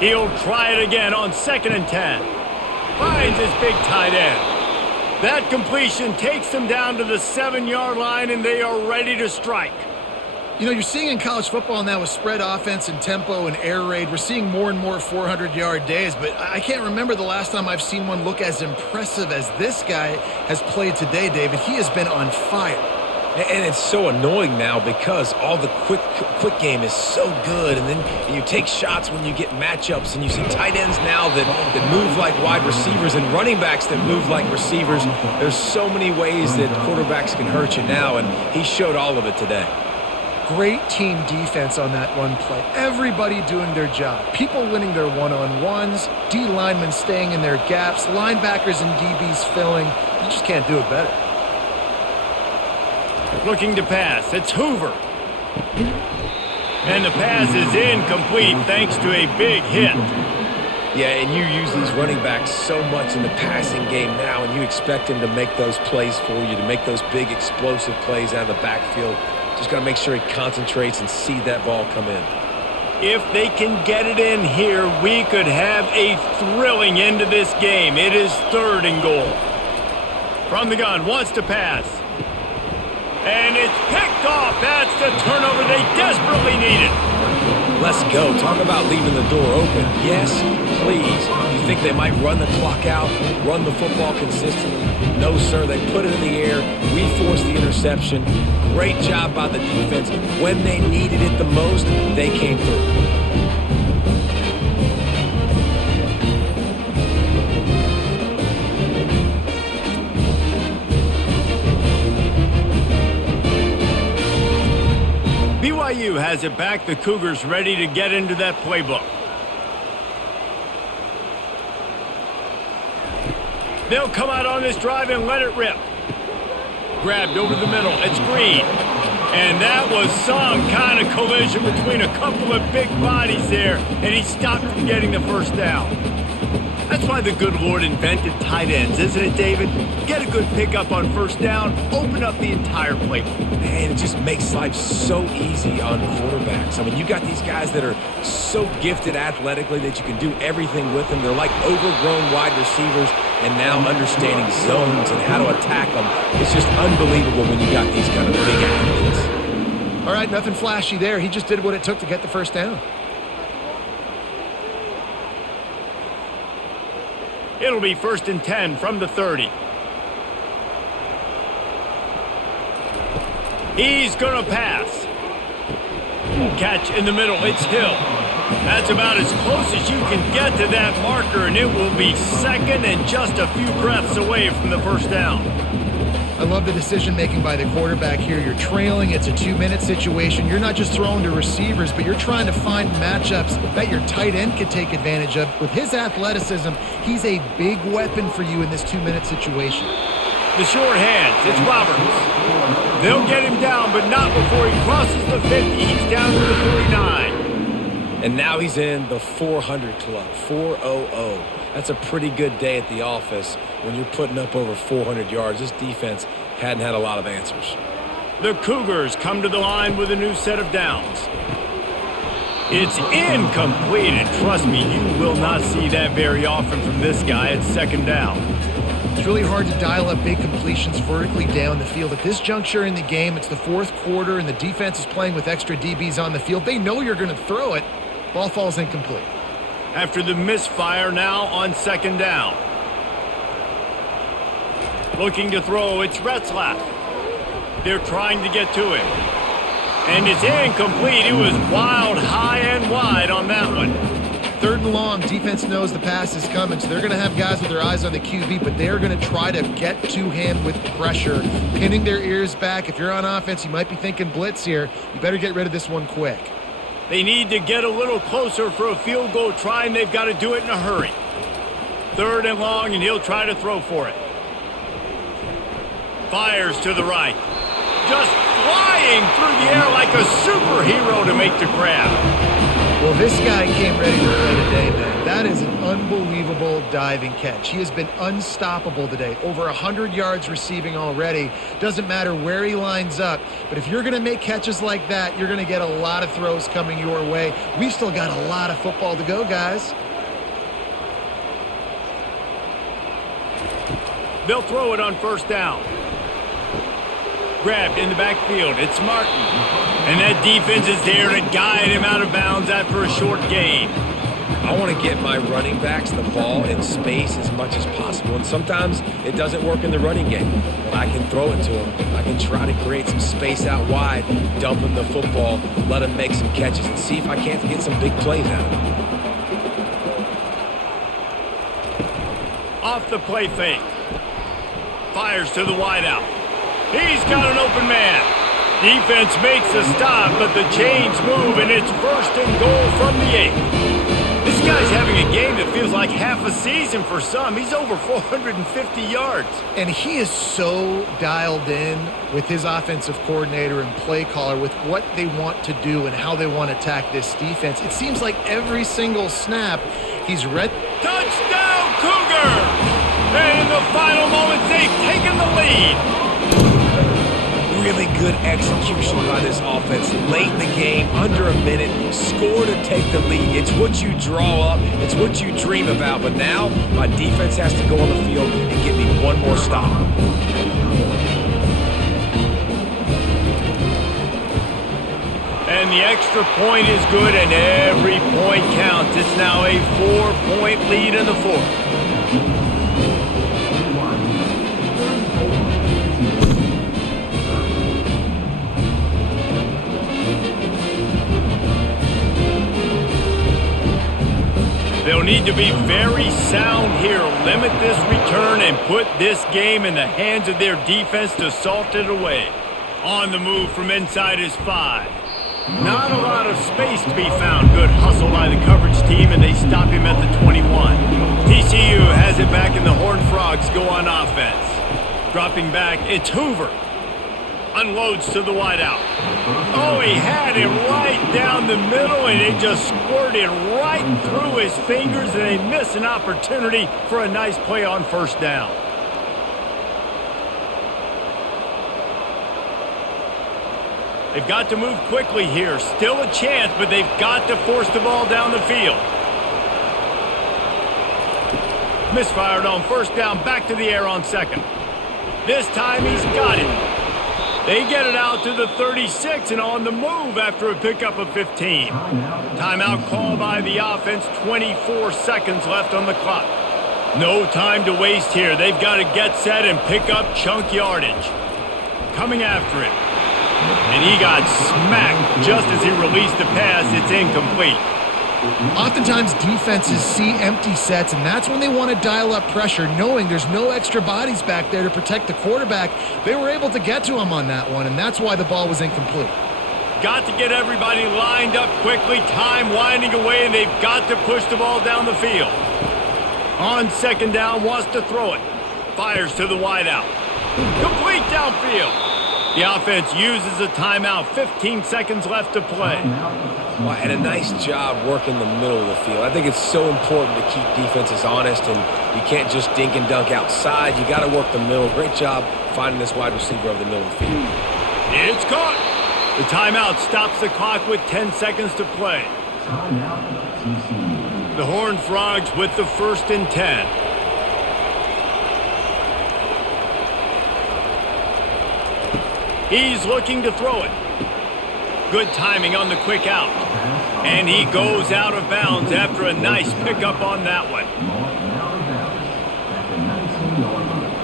He'll try it again on 2nd and 10. Finds his big tight end. That completion takes them down to the 7-yard line, and they are ready to strike. You know, you're seeing in college football now with spread offense and tempo and air raid, we're seeing more and more 400-yard days, but I can't remember the last time I've seen one look as impressive as this guy has played today, David. He has been on fire. And it's so annoying now because all the quick game is so good, and then you take shots when you get matchups, and you see tight ends now that move like wide receivers and running backs that move like receivers. There's so many ways that quarterbacks can hurt you now, and he showed all of it today. Great team defense on that run play. Everybody doing their job. People winning their one-on-ones, D linemen staying in their gaps, linebackers and DBs filling. You just can't do it better. Looking to pass. It's Hoover. And the pass is incomplete thanks to a big hit. Yeah, and you use these running backs so much in the passing game now, and you expect him to make those plays for you, to make those big explosive plays out of the backfield. Just got to make sure he concentrates and see that ball come in. If they can get it in here, we could have a thrilling end to this game. It is 3rd and goal. From the gun, wants to pass. And it's picked off. That's the turnover they desperately needed. Let's go. Talk about leaving the door open. Yes, please. You think they might run the clock out, run the football consistently? No, sir. They put it in the air. We forced the interception. Great job by the defense. When they needed it the most, they came through. BYU has it back. The Cougars ready to get into that playbook. They'll come out on this drive and let it rip. Grabbed over the middle. It's Green. And that was some kind of collision between a couple of big bodies there, and he stopped from getting the first down. That's why the good Lord invented tight ends, isn't it, David? Get a good pickup on first down, open up the entire playbook. Man, it just makes life so easy on quarterbacks. I mean, you got these guys that are so gifted athletically that you can do everything with them. They're like overgrown wide receivers, and now understanding zones and how to attack them. It's just unbelievable when you got these kind of big athletes. All right, nothing flashy there. He just did what it took to get the first down. It'll be 1st and 10 from the 30. He's going to pass. Catch in the middle. It's Hill. That's about as close as you can get to that marker, and it will be 2nd and just a few breaths away from the first down. I love the decision-making by the quarterback here. You're trailing. It's a 2-minute situation. You're not just throwing to receivers, but you're trying to find matchups that your tight end could take advantage of. With his athleticism, he's a big weapon for you in this 2-minute situation. The short hands, it's Roberts. They'll get him down, but not before he crosses the 50. He's down to the 49. And now he's in the 400 club, 400. That's a pretty good day at the office when you're putting up over 400 yards. This defense hadn't had a lot of answers. The Cougars come to the line with a new set of downs. It's incomplete, and trust me, you will not see that very often from this guy at second down. It's really hard to dial up big completions vertically down the field. At this juncture in the game, it's the fourth quarter, and the defense is playing with extra DBs on the field. They know you're going to throw it. Ball falls incomplete. After the misfire, now on second down. Looking to throw, it's Retzlaff. They're trying to get to him. And it's incomplete. It was wild, high and wide on that one. Third and long, defense knows the pass is coming, so they're going to have guys with their eyes on the QB, but they're going to try to get to him with pressure, pinning their ears back. If you're on offense, you might be thinking blitz here. You better get rid of this one quick. They need to get a little closer for a field goal try, and they've got to do it in a hurry. Third and long, and he'll try to throw for it. Fires to the right. Just flying through the air like a superhero to make the grab. Well, this guy came ready to play today, man. That is an unbelievable diving catch. He has been unstoppable today. Over 100 yards receiving already. Doesn't matter where he lines up. But if you're going to make catches like that, you're going to get a lot of throws coming your way. We've still got a lot of football to go, guys. They'll throw it on first down. Grabbed in the backfield. It's Martin. And that defense is there to guide him out of bounds after a short gain. I want to get my running backs the ball in space as much as possible. And sometimes it doesn't work in the running game. But I can throw it to him. I can try to create some space out wide, dump him the football, let him make some catches, and see if I can't get some big plays out of him. Off the play fake. Fires to the wideout. He's got an open man. Defense makes a stop, but the chains move, and it's first and goal from the 8. This guy's having a game that feels like half a season for some. He's over 450 yards. And he is so dialed in with his offensive coordinator and play caller with what they want to do and how they want to attack this defense. It seems like every single snap, he's read. Touchdown, Cougars! And in the final moments, they've taken the lead. Really good execution by this offense late in the game, under a minute, score to take the lead. It's what you draw up, it's what you dream about, but now my defense has to go on the field and get me one more stop. And the extra point is good, and every point counts. It's now a 4-point lead in the fourth. They'll need to be very sound here, limit this return, and put this game in the hands of their defense to salt it away. On the move from inside his 5. Not a lot of space to be found. Good hustle by the coverage team, and they stop him at the 21. TCU has it back, and the Horned Frogs go on offense. Dropping back, it's Hoover. Unloads to the wideout. Oh, he had him right down the middle, and it just squirted right through his fingers, and they miss an opportunity for a nice play on first down. They've got to move quickly here. Still a chance, but they've got to force the ball down the field. Misfired on first down, back to the air on second. This time he's got it. They get it out to the 36 and on the move after a pickup of 15. Timeout call by the offense, 24 seconds left on the clock. No time to waste here. They've got to get set and pick up chunk yardage. Coming after him. And he got smacked just as he released the pass. It's incomplete. Oftentimes, defenses see empty sets, and that's when they want to dial up pressure, knowing there's no extra bodies back there to protect the quarterback. They were able to get to him on that one, and that's why the ball was incomplete. Got to get everybody lined up quickly. Time winding away, and they've got to push the ball down the field. On second down, wants to throw it. Fires to the wideout. Complete downfield. The offense uses a timeout. 15 seconds left to play. Well, and a nice job working the middle of the field. I think it's so important to keep defenses honest, and you can't just dink and dunk outside. You got to work the middle. Great job finding this wide receiver over the middle of the field. It's caught. The timeout stops the clock with 10 seconds to play. Timeout, TCU. The Horned Frogs with the 1st and 10. He's looking to throw it. Good timing on the quick out. And he goes out of bounds after a nice pickup on that one. Out of bounds at the 19-yard line.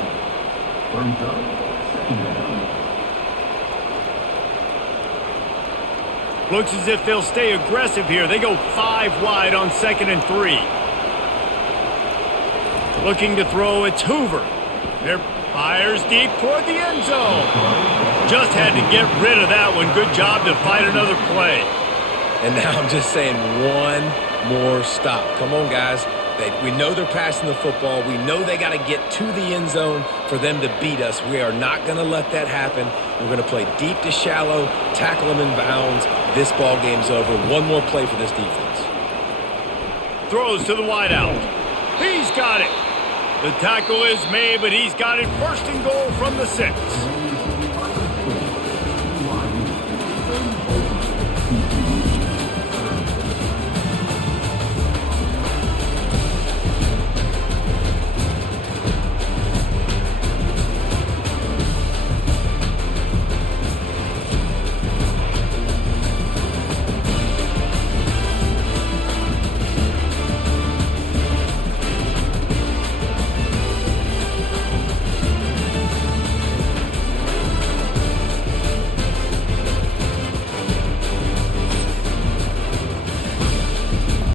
Brings up second down. Looks as if they'll stay aggressive here. They go 5 wide on 2nd and 3. Looking to throw, it's Hoover. There, fires deep toward the end zone. Just had to get rid of that one. Good job to fight another play. And now I'm just saying one more stop. Come on, guys. We know they're passing the football. We know they got to get to the end zone for them to beat us. We are not going to let that happen. We're going to play deep to shallow, tackle them in bounds. This ball game's over. One more play for this defense. Throws to the wideout. He's got it. The tackle is made, but he's got it 1st and goal from the 6.